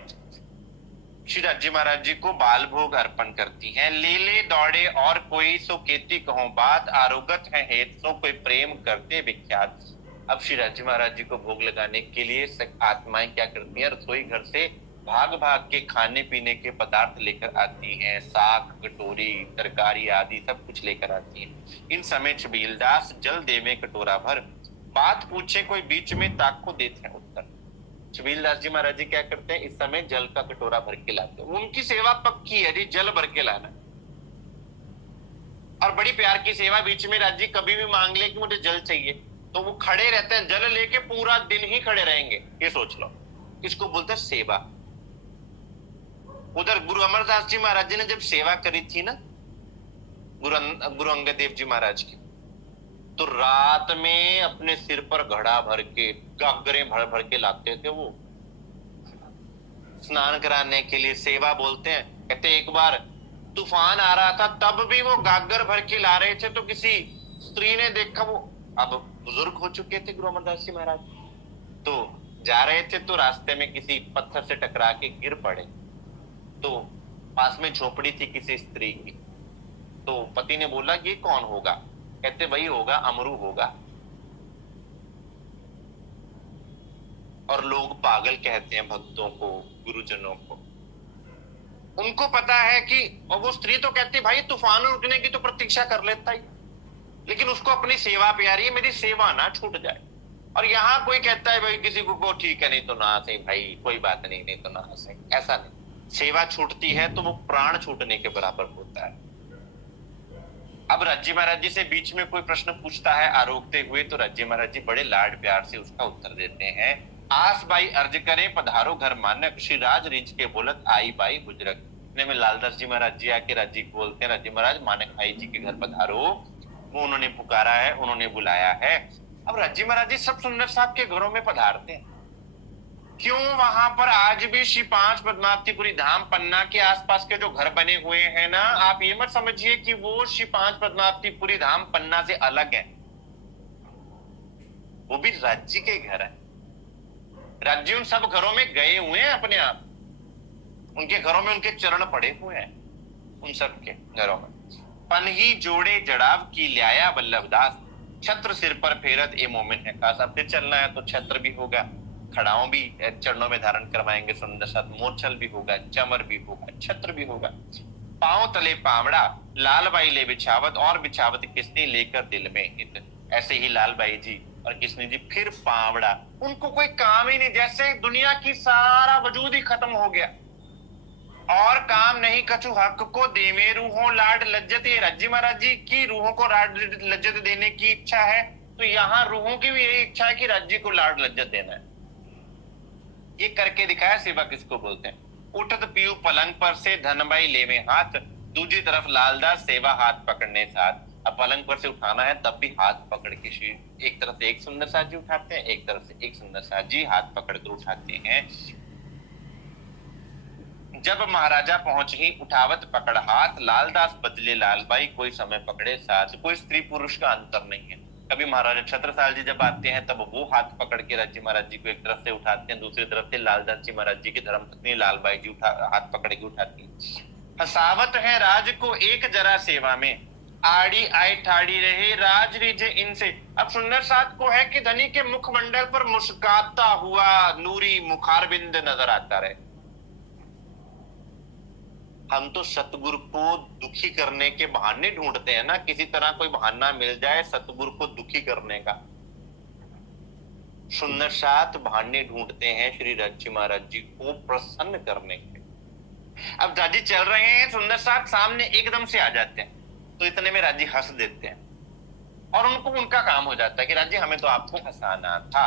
श्री राज्य महाराज जी को बाल भोग अर्पण करती हैं। ले ले दौड़े और कोई सो केती कहो बात, आरोगत है हेत सो कोई प्रेम करते विख्यात। अब श्री राज्य महाराज जी को भोग लगाने के लिए आत्माएं क्या करती हैं, रसोई घर से भाग भाग के खाने पीने के पदार्थ लेकर आती हैं। साग कटोरी तरकारी आदि सब कुछ लेकर आती हैं। इन समय छबीलदास जल देवे कटोरा भर, बात पूछे कोई बीच में ताको देते हैं उत्तर। छबीलदास जी महाराज जी क्या करते हैं, इस समय जल का कटोरा भर के लाते हैं। उनकी सेवा पक्की है जी, जल भर के लाना। और बड़ी प्यार की सेवा, बीच में राज जी कभी भी मांग ले कि मुझे जल चाहिए तो वो खड़े रहते हैं, जल लेके पूरा दिन ही खड़े रहेंगे। ये सोच लो, इसको बोलते हैं सेवा। उधर गुरु अमरदास जी महाराज जी ने जब सेवा करी थी ना गुरु अंगद देव जी महाराज की, तो रात में अपने सिर पर घड़ा भर के गागरे भर भर के लाते थे वो स्नान कराने के लिए। सेवा बोलते हैं। कहते एक बार तूफान आ रहा था, तब भी वो गागर भर के ला रहे थे। तो किसी स्त्री ने देखा, वो अब बुजुर्ग हो चुके थे गुरु अमरदास जी महाराज, तो जा रहे थे तो रास्ते में किसी पत्थर से टकरा के गिर पड़े। तो पास में झोपड़ी थी किसी स्त्री की, तो पति ने बोला ये कौन होगा? कहते वही होगा, अमरू होगा। और लोग पागल कहते हैं भक्तों को, गुरुजनों को। उनको पता है कि, और वो स्त्री तो कहती भाई तूफान रुकने की तो प्रतीक्षा कर लेता ही, लेकिन उसको अपनी सेवा प्यारी है, मेरी सेवा ना छूट जाए। और यहाँ कोई कहता है भाई किसी को ठीक है नहीं तो ना सही, भाई कोई बात नहीं, नहीं तो ना सही, ऐसा नहीं। सेवा छूटती है तो वो प्राण छूटने के बराबर होता है। अब राज्य महाराज जी से बीच में कोई प्रश्न पूछता है आरोगते हुए, तो राज्य महाराज जी बड़े लाड प्यार से उसका उत्तर देते हैं। आस बाई अर्ज करे पधारो घर मानक, श्री राज रिंच के बोलत आई बाई बुजरक। इतने में लालदास जी महाराज जी आके राज्य को बोलते हैं, राज्य महाराज मानक आई जी के घर पधारो। वो उन्होंने पुकारा है, उन्होंने बुलाया है। अब राज्य महाराज जी सब सुंदर साहब के घरों में पधारते हैं। क्यों? वहां पर आज भी श्री 5 पद्मावतीपुरी धाम पन्ना के आसपास के जो घर बने हुए हैं ना, आप ये मत समझिए कि वो श्री 5 पद्मावतीपुरी धाम पन्ना से अलग है। वो भी राज्य के घर है। राज्य उन सब घरों में गए हुए हैं अपने आप, उनके घरों में उनके चरण पड़े हुए हैं, उन सब के घरों में। पनही जोड़े जड़ाव की ल्याया वल्लभदास, छत्र सिर पर फेरत ए मोमिन है खास। अब फिर चलना है तो छत्र भी होगा, खड़ाओं भी चरणों में धारण करवाएंगे सुंदर साथ, मोरछल भी होगा, चमर भी होगा, छत्र भी होगा। पांव तले पावड़ा लालबाई ले बिछावत, और बिछावत किसने लेकर दिल में हित। ऐसे ही लालबाई जी और किसने जी फिर पावड़ा, उनको कोई काम ही नहीं, जैसे दुनिया की सारा वजूद ही खत्म हो गया और काम नहीं कछु हक को देवे रूहों लाड लज्जत। ये राज्य महाराज जी की रूहों को लाड लज्जत देने की इच्छा है, तो यहाँ रूहों की भी यही इच्छा है कि राज्य को लाड लज्जत देना है। ये करके दिखाया। सेवा किसको बोलते हैं? उठत पीयू पलंग पर से धनबाई लेवे हाथ, दूसरी तरफ लालदास सेवा हाथ पकड़ने साथ। अब पलंग पर से उठाना है तब भी हाथ पकड़ के श्री एक तरफ से एक सुंदर साथ जी उठाते हैं, एक तरफ से एक सुंदर साथ जी हाथ पकड़ कर उठाते हैं। जब महाराजा पहुंच ही उठावत पकड़ हाथ, लालदास बदले लालबाई कोई समय पकड़े साथ। कोई स्त्री पुरुष का अंतर नहीं है। कभी महाराजा छत्रसाल जी जब आते हैं तब वो हाथ पकड़ के राज्य महाराज जी को एक तरफ से उठाते हैं, दूसरी तरफ से लालदास जी महाराज जी की धर्मपत्नी लालबाई जी हाथ पकड़ के उठाती है। हसावत है राज को एक जरा सेवा में, आड़ी आए ठाड़ी रहे राज रिझे इनसे। अब सुंदर साथ को है कि धनी के मुखमंडल पर मुस्कुराता हुआ नूरी मुखारबिंद नजर आता रहे। हम तो सतगुरु को दुखी करने के बहाने ढूंढते हैं ना, किसी तरह कोई बहाना मिल जाए सतगुरु को दुखी करने का। सुंदर सात बहाने ढूंढते हैं श्री राज्य महाराज जी को प्रसन्न करने के। अब राजी चल रहे हैं, सुंदर सात सामने एकदम से आ जाते हैं, तो इतने में राजी हंस देते हैं और उनको उनका काम हो जाता है कि राजी हमें तो आपको हंसाना था,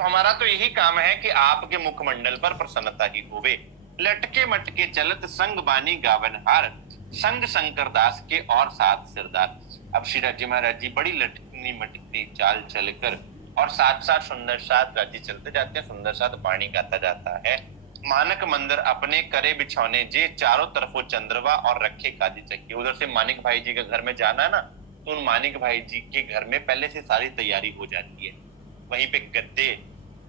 हमारा तो यही काम है कि आपके मुखमंडल पर प्रसन्नता ही होवे। लटके मटके चलत संग बानी गावनहार, संग शंकर दास के और साथ सिरदार। अब श्री राज्य महाराज जी बड़ी लटकनी मटकनी चाल चलकर और साथ साथ सुंदर साथ राज्य चलते जाते हैं। सुंदर साथ वाणी गाता जाता है। मानक मंदिर अपने करे बिछौने जे, चारों तरफ वो चंद्रवा और रखे काजी चक्की। उधर से मानिक भाई जी के घर में जाना है ना, तो उन मानिक भाई जी के घर में पहले से सारी तैयारी हो जाती है। वहीं पे गद्दे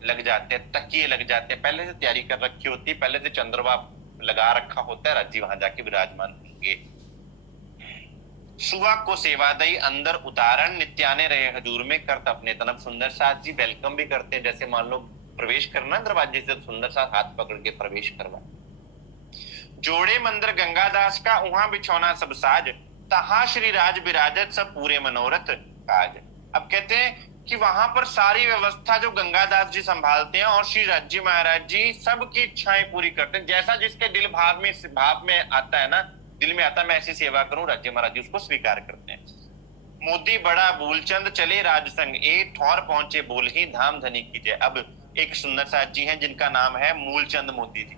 लग जाते हैं, तकिए लग जाते हैं, पहले से तैयारी कर रखी होती है, पहले से चंद्रवा लगा रखा होता है। राज्य वहां जाके विराजमान होंगे। सुबह को सेवा दई अंदर उतारण, नित्याने रहे हजूर में करत अपने तनब। सुंदर साथ जी वेलकम भी करते हैं, जैसे मान लो प्रवेश करना दरवाजे से, सुंदर साथ हाथ पकड़ के प्रवेश करवा। जोड़े मंदिर गंगादास का वहां बिछौना सब साज, तहा श्री राज विराजत सब पूरे मनोरथ काज। अब कहते हैं कि वहां पर सारी व्यवस्था जो गंगादास जी संभालते हैं और श्री राज्य महाराज जी सबकी इच्छाएं पूरी करते हैं। जैसा जिसके दिल भाव में आता है ना, दिल में आता है मैं ऐसी सेवा करूं, राज्य महाराज जी उसको स्वीकार करते हैं। मोदी बड़ा मूलचंद चले राज संग, ए ठौर पहुंचे बोल ही धाम धनी की जय। अब एक सुंदर साथ जी हैं जिनका नाम है मूलचंद मोदी जी।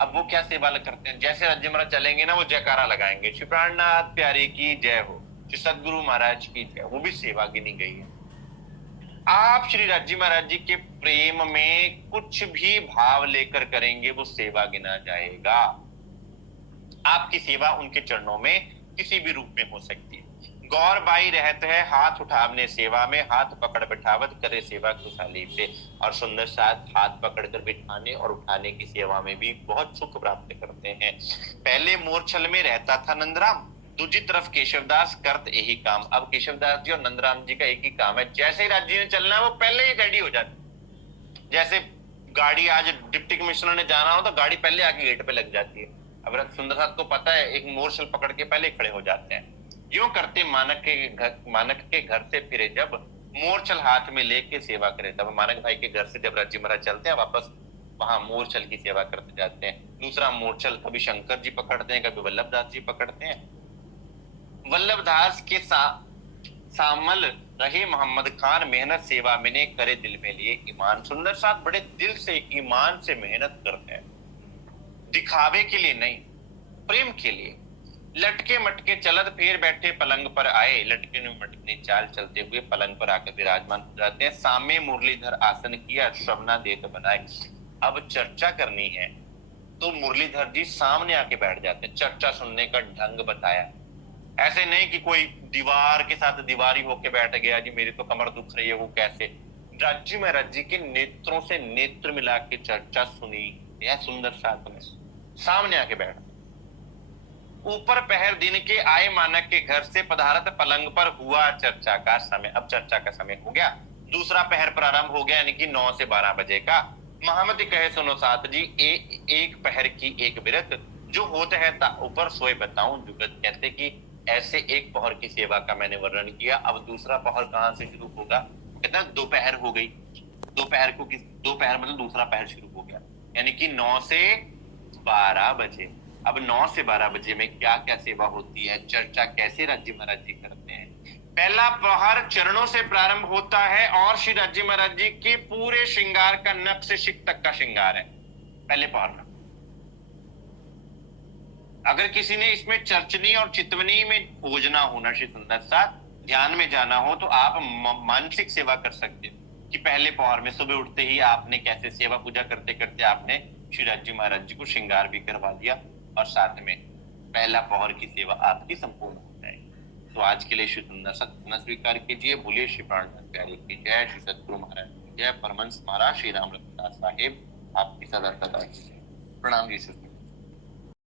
अब वो क्या सेवा करते हैं, जैसे राज्य महाराज चलेंगे ना वो जयकारा लगाएंगे, श्री प्राणनाथ प्यारे की जय हो, श्री सदगुरु महाराज की जय। वो भी सेवा गिनी गई है। आप श्री राज्य महाराज जी के प्रेम में कुछ भी भाव लेकर करेंगे वो सेवा गिना जाएगा। आपकी सेवा उनके चरणों में किसी भी रूप में हो सकती है। गौर बाई रहते है हाथ उठावने सेवा में, हाथ पकड़ बिठावत करे सेवा खुशहाली से। और सुंदर साथ हाथ पकड़कर बिठाने और उठाने की सेवा में भी बहुत सुख प्राप्त करते हैं। पहले मोरछल में रहता था नंदराम, दूसरी तरफ केशवदास करत यही काम। अब केशवदास जी और नंदराम जी का एक ही काम है, जैसे ही राज्य ने चलना है वो पहले ही रेडी हो जाते। जैसे गाड़ी आज डिप्टी कमिश्नर ने जाना हो तो गाड़ी पहले आके गेट पे लग जाती है। अब सुंदर साथ को पता है एक मोरछल पकड़ के पहले खड़े हो जाते हैं। यूं करते मानक के घर से फिरे जब, मोरछल हाथ में लेके सेवा करे तब। मानक भाई के घर से जब राज्य महाराज चलते हैं वापस वहां मोरछल की सेवा करते जाते हैं। दूसरा मोरछल कभी शंकर जी पकड़ते हैं, कभी वल्लभ दास जी पकड़ते हैं। वल्लभ दास के सामल रहे मोहम्मद खान, मेहनत सेवा मैंने करे दिल में लिए ईमान। सुंदर साथ बड़े दिल से ईमान से मेहनत करते हैं, दिखावे के लिए नहीं, प्रेम के लिए। लटके मटके चलत फिर बैठे पलंग पर आए, लटके मटके चाल चलते हुए पलंग पर आकर विराजमान हो जाते हैं। सामने मुरलीधर आसन किया, श्रवणा देत बनाए। अब चर्चा करनी है तो मुरलीधर जी सामने आके बैठ जाते हैं, चर्चा सुनने का ढंग बताया। ऐसे नहीं कि कोई दीवार के साथ दीवारी होके बैठ गया, जी मेरी तो कमर दुख रही है, वो कैसे। राज्य महाराज जी के नेत्रों से नेत्र मिला के चर्चा सुनी है सुंदर साथ में, सामने आके बैठ। ऊपर पहर दिन के आए मानक के घर से, पधारत पलंग पर हुआ चर्चा का समय। अब चर्चा का समय हो गया, दूसरा पहर प्रारंभ हो गया, यानी कि 9 से 12 बजे का। महामति कहे सुनो साथ जी, एक पहर की एक बिरत, जो होते है ऊपर सोए बताऊं जुगत। कहते कि ऐसे एक पहर की सेवा का मैंने वर्णन किया, अब दूसरा पहर कहां से शुरू होगा। कहते दोपहर हो गई, दोपहर मतलब दूसरा पहर शुरू हो गया, यानी कि 9 से 12 बजे। अब 9 से 12 बजे में क्या क्या सेवा होती है, चर्चा कैसे राज्य महाराज जी करते हैं। पहला पहर चरणों से प्रारंभ होता है और श्री राज्य महाराज जी के पूरे श्रृंगार का नख से शिख तक का श्रृंगार है पहले पहर में। अगर किसी ने इसमें चर्चनी और चितवनी में खोजना होना, श्री सुंदर साथ ध्यान में जाना हो, तो आप मानसिक सेवा कर सकते हो कि पहले पहर में सुबह उठते ही आपने कैसे सेवा पूजा करते करते आपने श्री राज्य महाराज जी को श्रृंगार भी करवा दिया और साथ में पहला पहर की सेवा आपकी संपूर्ण हो जाएगी। तो आज के लिए श्री सुंदर सत्य स्वीकार कीजिए। बोलिए श्री प्राणनाथ प्यारे की जय, श्री सतगुरु महाराज की जय, परमहंस महाराज श्री राम रघुदास साहेब आपकी सदा सदा प्रणाम जी।